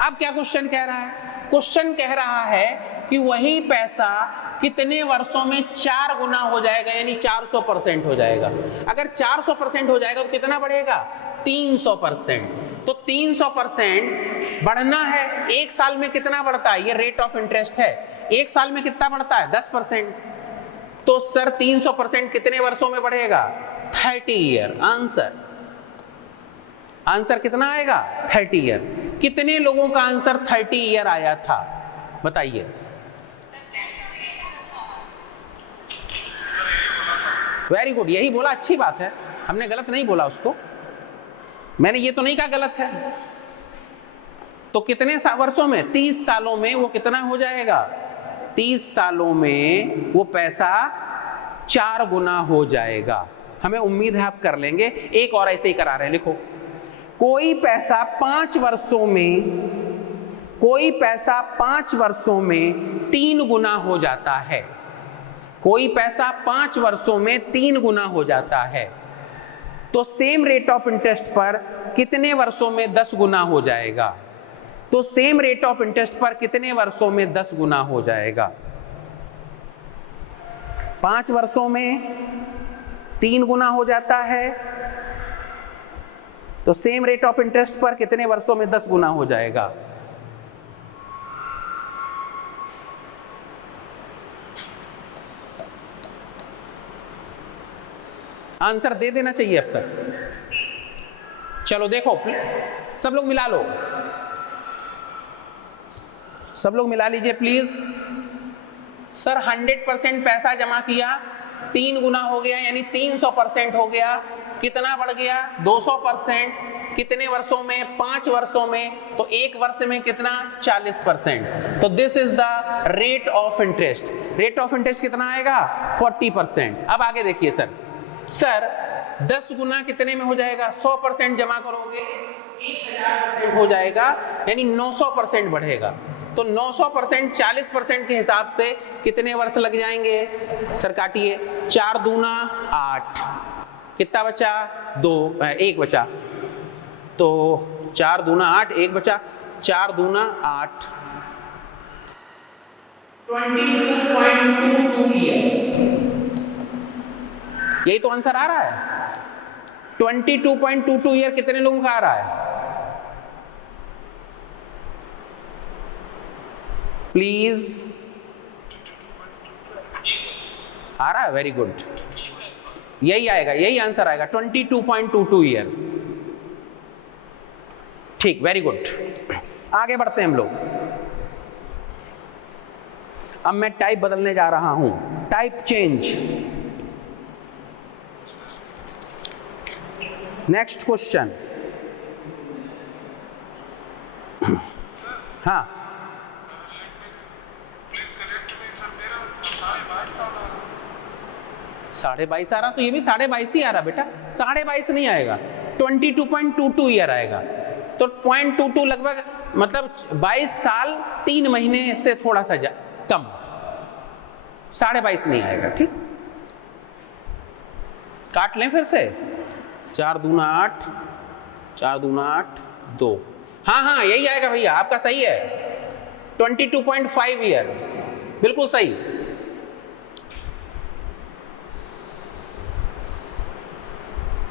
अब क्या क्वेश्चन कह रहा है? क्वेश्चन कह रहा है कि वही पैसा कितने वर्षों में 4 गुना हो जाएगा, यानी 400% हो जाएगा। अगर 400% हो जाएगा तो कितना बढ़ेगा? 300%। तो 300% बढ़ना है। एक साल में कितना बढ़ता है? ये रेट ऑफ इंटरेस्ट है। एक साल में कितना बढ़ता है? 10%। तो सर 300% कितने वर्षों में बढ़ेगा? 30 ईयर। आंसर कितना आएगा? 30 ईयर। कितने लोगों का आंसर 30 ईयर आया था बताइए? वेरी गुड, यही बोला, अच्छी बात है, हमने गलत नहीं बोला उसको, मैंने ये तो नहीं कहा गलत है। तो कितने वर्षों में? 30 सालों में वो कितना हो जाएगा? 30 सालों में वो पैसा 4 गुना हो जाएगा। हमें उम्मीद है आप कर लेंगे। एक और ऐसे ही करा रहे हैं, लिखो। कोई पैसा 5 वर्षों में 3 गुना हो जाता है। कोई पैसा 5 वर्षों में 3 गुना हो जाता है, तो सेम रेट ऑफ इंटरेस्ट पर कितने वर्षों में 10 गुना हो जाएगा? तो सेम रेट ऑफ इंटरेस्ट पर कितने वर्षों में 10 गुना हो जाएगा? 5 वर्षों में 3 गुना हो जाता है, तो सेम रेट ऑफ इंटरेस्ट पर कितने वर्षों में 10 गुना हो जाएगा? आंसर दे देना चाहिए अब तक। चलो देखो, सब लोग मिला लो, सब लोग मिला लीजिए प्लीज। सर 100% पैसा जमा किया, 3 गुना हो गया, यानी 300% हो गया। कितना बढ़ गया? 200%। कितने वर्षों में? 5 वर्षों में। तो एक वर्ष में कितना? 40%। तो this is the rate of interest. Rate of interest कितना आएगा? 40%। अब आगे देखिए सर 10 गुना कितने में हो जाएगा? 100% जमा करोगे 1000% हो जाएगा, यानी 900% बढ़ेगा। तो 900% 40% के हिसाब से कितने वर्ष लग जाएंगे? सर काटिए, 4 दूना 8, कितना बचा? 1 बचा। तो 4 दूना 8, 1 बचा, 4 दूना 8, 22.22 ईयर। यही तो आंसर आ रहा है। 22.22 ईयर कितने लोगों का आ रहा है? प्लीज, आ रहा है? वेरी गुड, यही आएगा, यही आंसर आएगा, 22.22 ईयर। ठीक, वेरी गुड। आगे बढ़ते हैं हम लोग। अब मैं टाइप बदलने जा रहा हूं, टाइप चेंज। Next question. हाँ, 22.5 आ रहा, तो ये भी 22.5 ही आ रहा बेटा। 22.5 नहीं आएगा, 22.22 ईयर आएगा। तो 0.22 लगभग, मतलब 22 साल 3 महीने से थोड़ा सा कम। 22.5 नहीं आएगा। ठीक, काट लें फिर से। 4 दूना 8, 4 दूना 8, 2। हाँ, यही आएगा भैया, आपका सही है, 22.5 ईयर, बिल्कुल सही।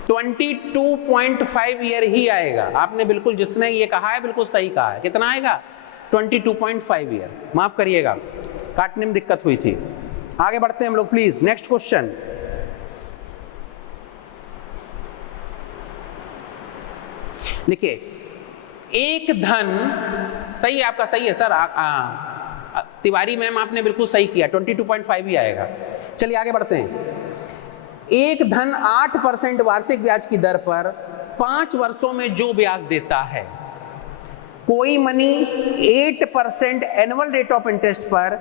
तो 22.5 ईयर ही आएगा। आपने बिल्कुल, जिसने ये कहा है बिल्कुल सही कहा है। कितना आएगा? 22.5 ईयर। माफ करिएगा, काटने में दिक्कत हुई थी। आगे बढ़ते हैं हम लोग प्लीज। Next question. लिखिए, एक धन, सही है आपका, सही है सर। तिवारी मैम आपने बिल्कुल सही किया, 22.5 ही आएगा। चलिए आगे बढ़ते हैं। एक धन 8% वार्षिक ब्याज की दर पर 5 वर्षों में जो ब्याज देता है, कोई money 8% annual rate of interest पर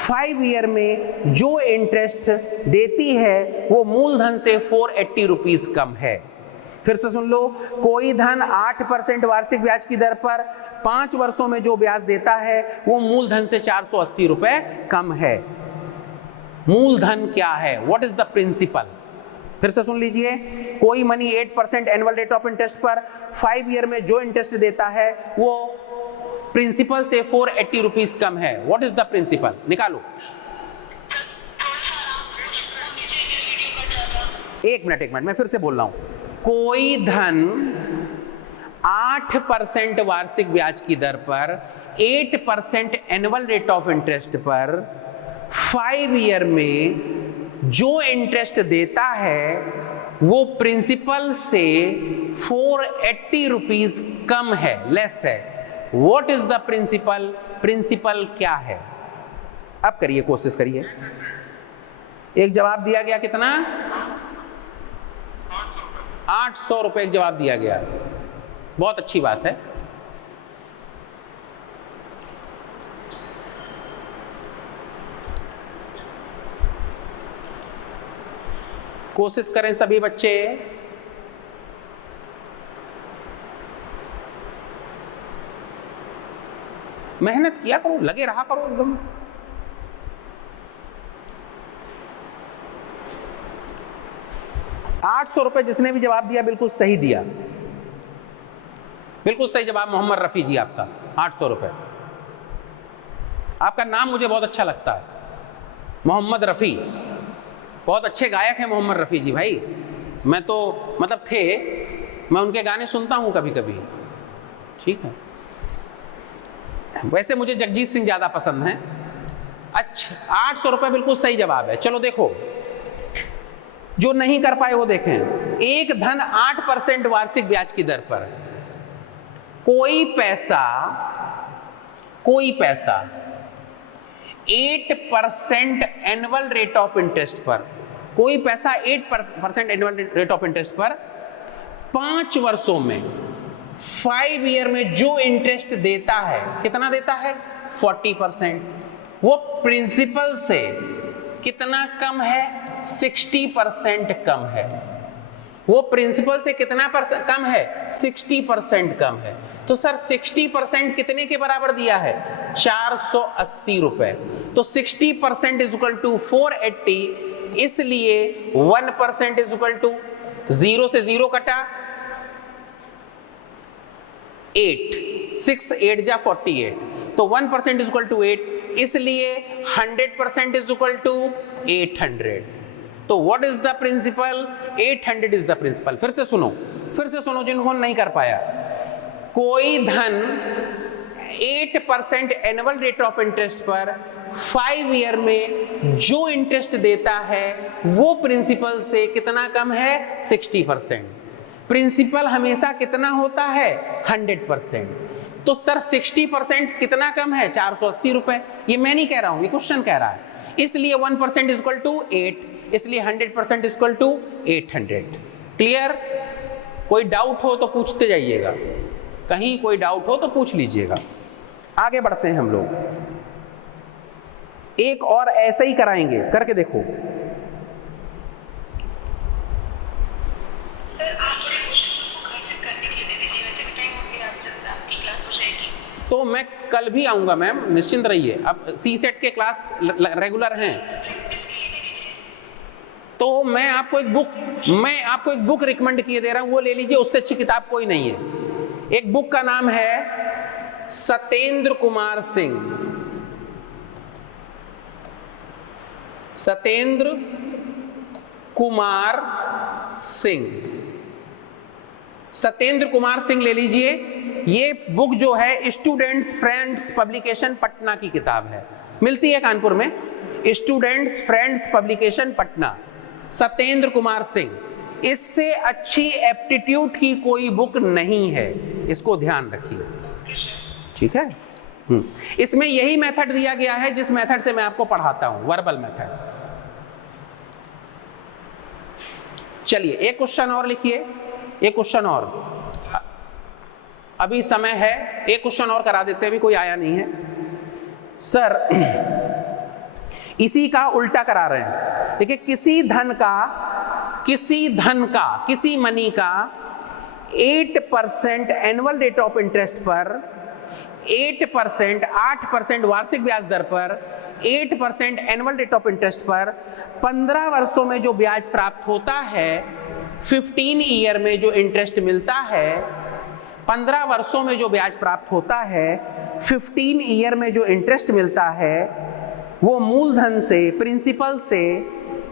5 ईयर में जो इंटरेस्ट देती है वो मूलधन से 480 रुपीस कम है। फिर से सुन लो, कोई धन 8% वार्षिक ब्याज की दर पर 5 वर्षों में जो ब्याज देता है वो मूलधन से 480 रुपए कम है। मूलधन क्या है? What is the principal? फिर से सुन लीजिए, कोई money 8% annual rate of interest पर 5 ईयर में जो इंटरेस्ट देता है वो प्रिंसिपल से 480 रुपीस कम है। What is the principal? निकालो। एक मिनट मैं फिर से बोल रहा हूं। कोई धन 8% वार्षिक ब्याज की दर पर 8% एनुअल रेट ऑफ इंटरेस्ट पर 5 ईयर में जो इंटरेस्ट देता है वो प्रिंसिपल से 480 रुपीस कम है, लेस है। What is the principal? Principal क्या है? अब करिए, कोशिश करिए। एक जवाब दिया गया, कितना? 800 रुपए एक जवाब दिया गया। बहुत अच्छी बात है। कोशिश करें सभी बच्चे। मेहनत किया करो, लगे रहा करो एकदम। ₹800 जिसने भी जवाब दिया बिल्कुल सही दिया, बिल्कुल सही जवाब मोहम्मद रफी जी आपका। 800 रुपए। आपका नाम मुझे बहुत अच्छा लगता है, मोहम्मद रफी। बहुत अच्छे गायक हैं मोहम्मद रफी जी भाई। मैं तो मतलब मैं उनके गाने सुनता हूं कभी कभी। ठीक है, वैसे मुझे जगजीत सिंह ज्यादा पसंद है। अच्छा, 800 रुपए बिल्कुल सही जवाब है। चलो देखो, जो नहीं कर पाए वो देखें। एक धन 8% वार्षिक ब्याज की दर पर कोई पैसा 8% एनुअल रेट ऑफ इंटरेस्ट पर, कोई पैसा 8% एनुअल रेट ऑफ इंटरेस्ट पर 5 वर्षों में 5 ईयर में जो इंटरेस्ट देता है, कितना देता है? 40%। वो प्रिंसिपल से कितना कम है? 60% कम है। वो प्रिंसिपल से कितना कम है? 60% कम है। तो सर 60% कितने के बराबर दिया है? 480 रुपए। तो 60% इज इक्वल टू 480, इसलिए 1% इज इक्वल टू 0 से 0 कटा 8, 6 8 जा 48, तो 1% इज इक्वल टू 8, इसलिए 100% इज इक्वल टू 800। तो what is the principal? 800 is the principal. फिर से सुनो जिन्होंने नहीं कर पाया। कोई धन 8% एनुअल रेट ऑफ इंटरेस्ट पर 5 ईयर में जो इंटरेस्ट देता है वो प्रिंसिपल से कितना कम है? 60%। प्रिंसिपल हमेशा कितना होता है? 100%। तो सर 60% कितना कम है? 480 रुपए। ये मैं नहीं कह रहा हूं, ये क्वेश्चन कह रहा है। इसलिए 1% इज इक्वल टू 8, इसलिए 100% इज इक्वल टू 800। क्लियर? कोई डाउट हो तो पूछते जाइएगा, कहीं कोई डाउट हो तो पूछ लीजिएगा। आगे बढ़ते हैं हम लोग, एक और ऐसे ही कराएंगे, करके देखो। सर आप थोड़े क्वेश्चन को घर से करने के लिए दे दीजिए, वैसे भी टाइम हो गया, आपकी क्लास हो जाएगी। तो मैं कल भी आऊंगा मैम, निश्चिंत रहिए। अब सी सेट के क्लास रेगुलर हैं, तो मैं आपको एक बुक रिकमेंड किए दे रहा हूं, वो ले लीजिए। उससे अच्छी किताब कोई नहीं है। एक बुक का नाम है सत्येंद्र कुमार सिंह। सत्येंद्र कुमार सिंह, सत्येंद्र कुमार सिंह ले लीजिए। ये बुक जो है स्टूडेंट्स फ्रेंड्स पब्लिकेशन पटना की किताब है, मिलती है कानपुर में। Students friends publication Patna, Satyendra Kumar Singh. इससे अच्छी एप्टीट्यूड की कोई बुक नहीं है, इसको ध्यान रखिए, ठीक है। इसमें यही मेथड दिया गया है जिस मेथड से मैं आपको पढ़ाता हूं, वर्बल मेथड। चलिए एक क्वेश्चन और लिखिए, एक क्वेश्चन और, अभी समय है, एक क्वेश्चन और करा देते हैं, अभी कोई आया नहीं है। सर इसी का उल्टा करा रहे हैं। देखिए किसी मनी का 8% एनुअल रेट ऑफ इंटरेस्ट पर 8% वार्षिक ब्याज दर पर 8% एनुअल रेट ऑफ इंटरेस्ट पर 15 वर्षों में जो ब्याज प्राप्त होता है, 15 ईयर में जो इंटरेस्ट मिलता है, 15 वर्षों में जो ब्याज प्राप्त होता है, 15 ईयर में जो इंटरेस्ट मिलता है, वो मूलधन से, प्रिंसिपल से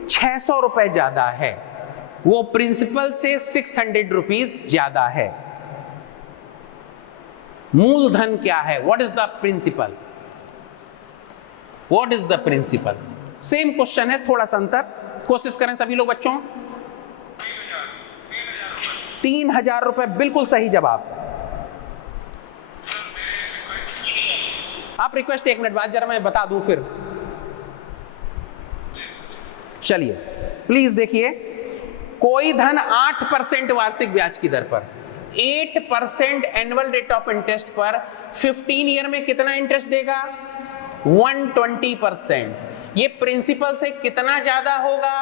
600 रुपए ज्यादा है। वो प्रिंसिपल से 600 रुपीज ज्यादा है। मूलधन क्या है? What is the principal? What is the principal? Same question है, थोड़ा सा अंतर। कोशिश करें सभी लोग बच्चों। 3000 रुपए बिल्कुल सही जवाब। आप रिक्वेस्ट 1 मिनट बाद जरा मैं बता दूं फिर। चलिए प्लीज देखिए, कोई धन 8% वार्षिक ब्याज की दर पर 8% एनुअल रेट ऑफ इंटरेस्ट पर 15 ईयर में कितना इंटरेस्ट देगा? 120%। ये प्रिंसिपल से कितना ज्यादा होगा?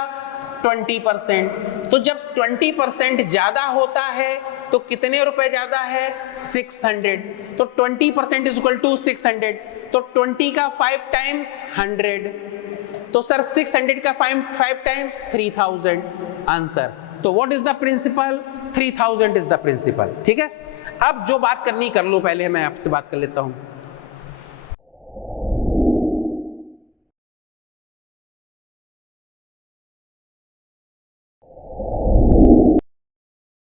20%। तो जब 20% ज्यादा होता है तो कितने रुपए ज्यादा है? 600। तो 20% इज इक्वल टू 600। तो 20 का 5 टाइम्स 100। तो सर 600 का 5 टाइम्स 3000 आंसर। तो what is the principal? 3000 is the principal. ठीक है, अब जो बात करनी कर लो, पहले मैं आपसे बात कर लेता हूं।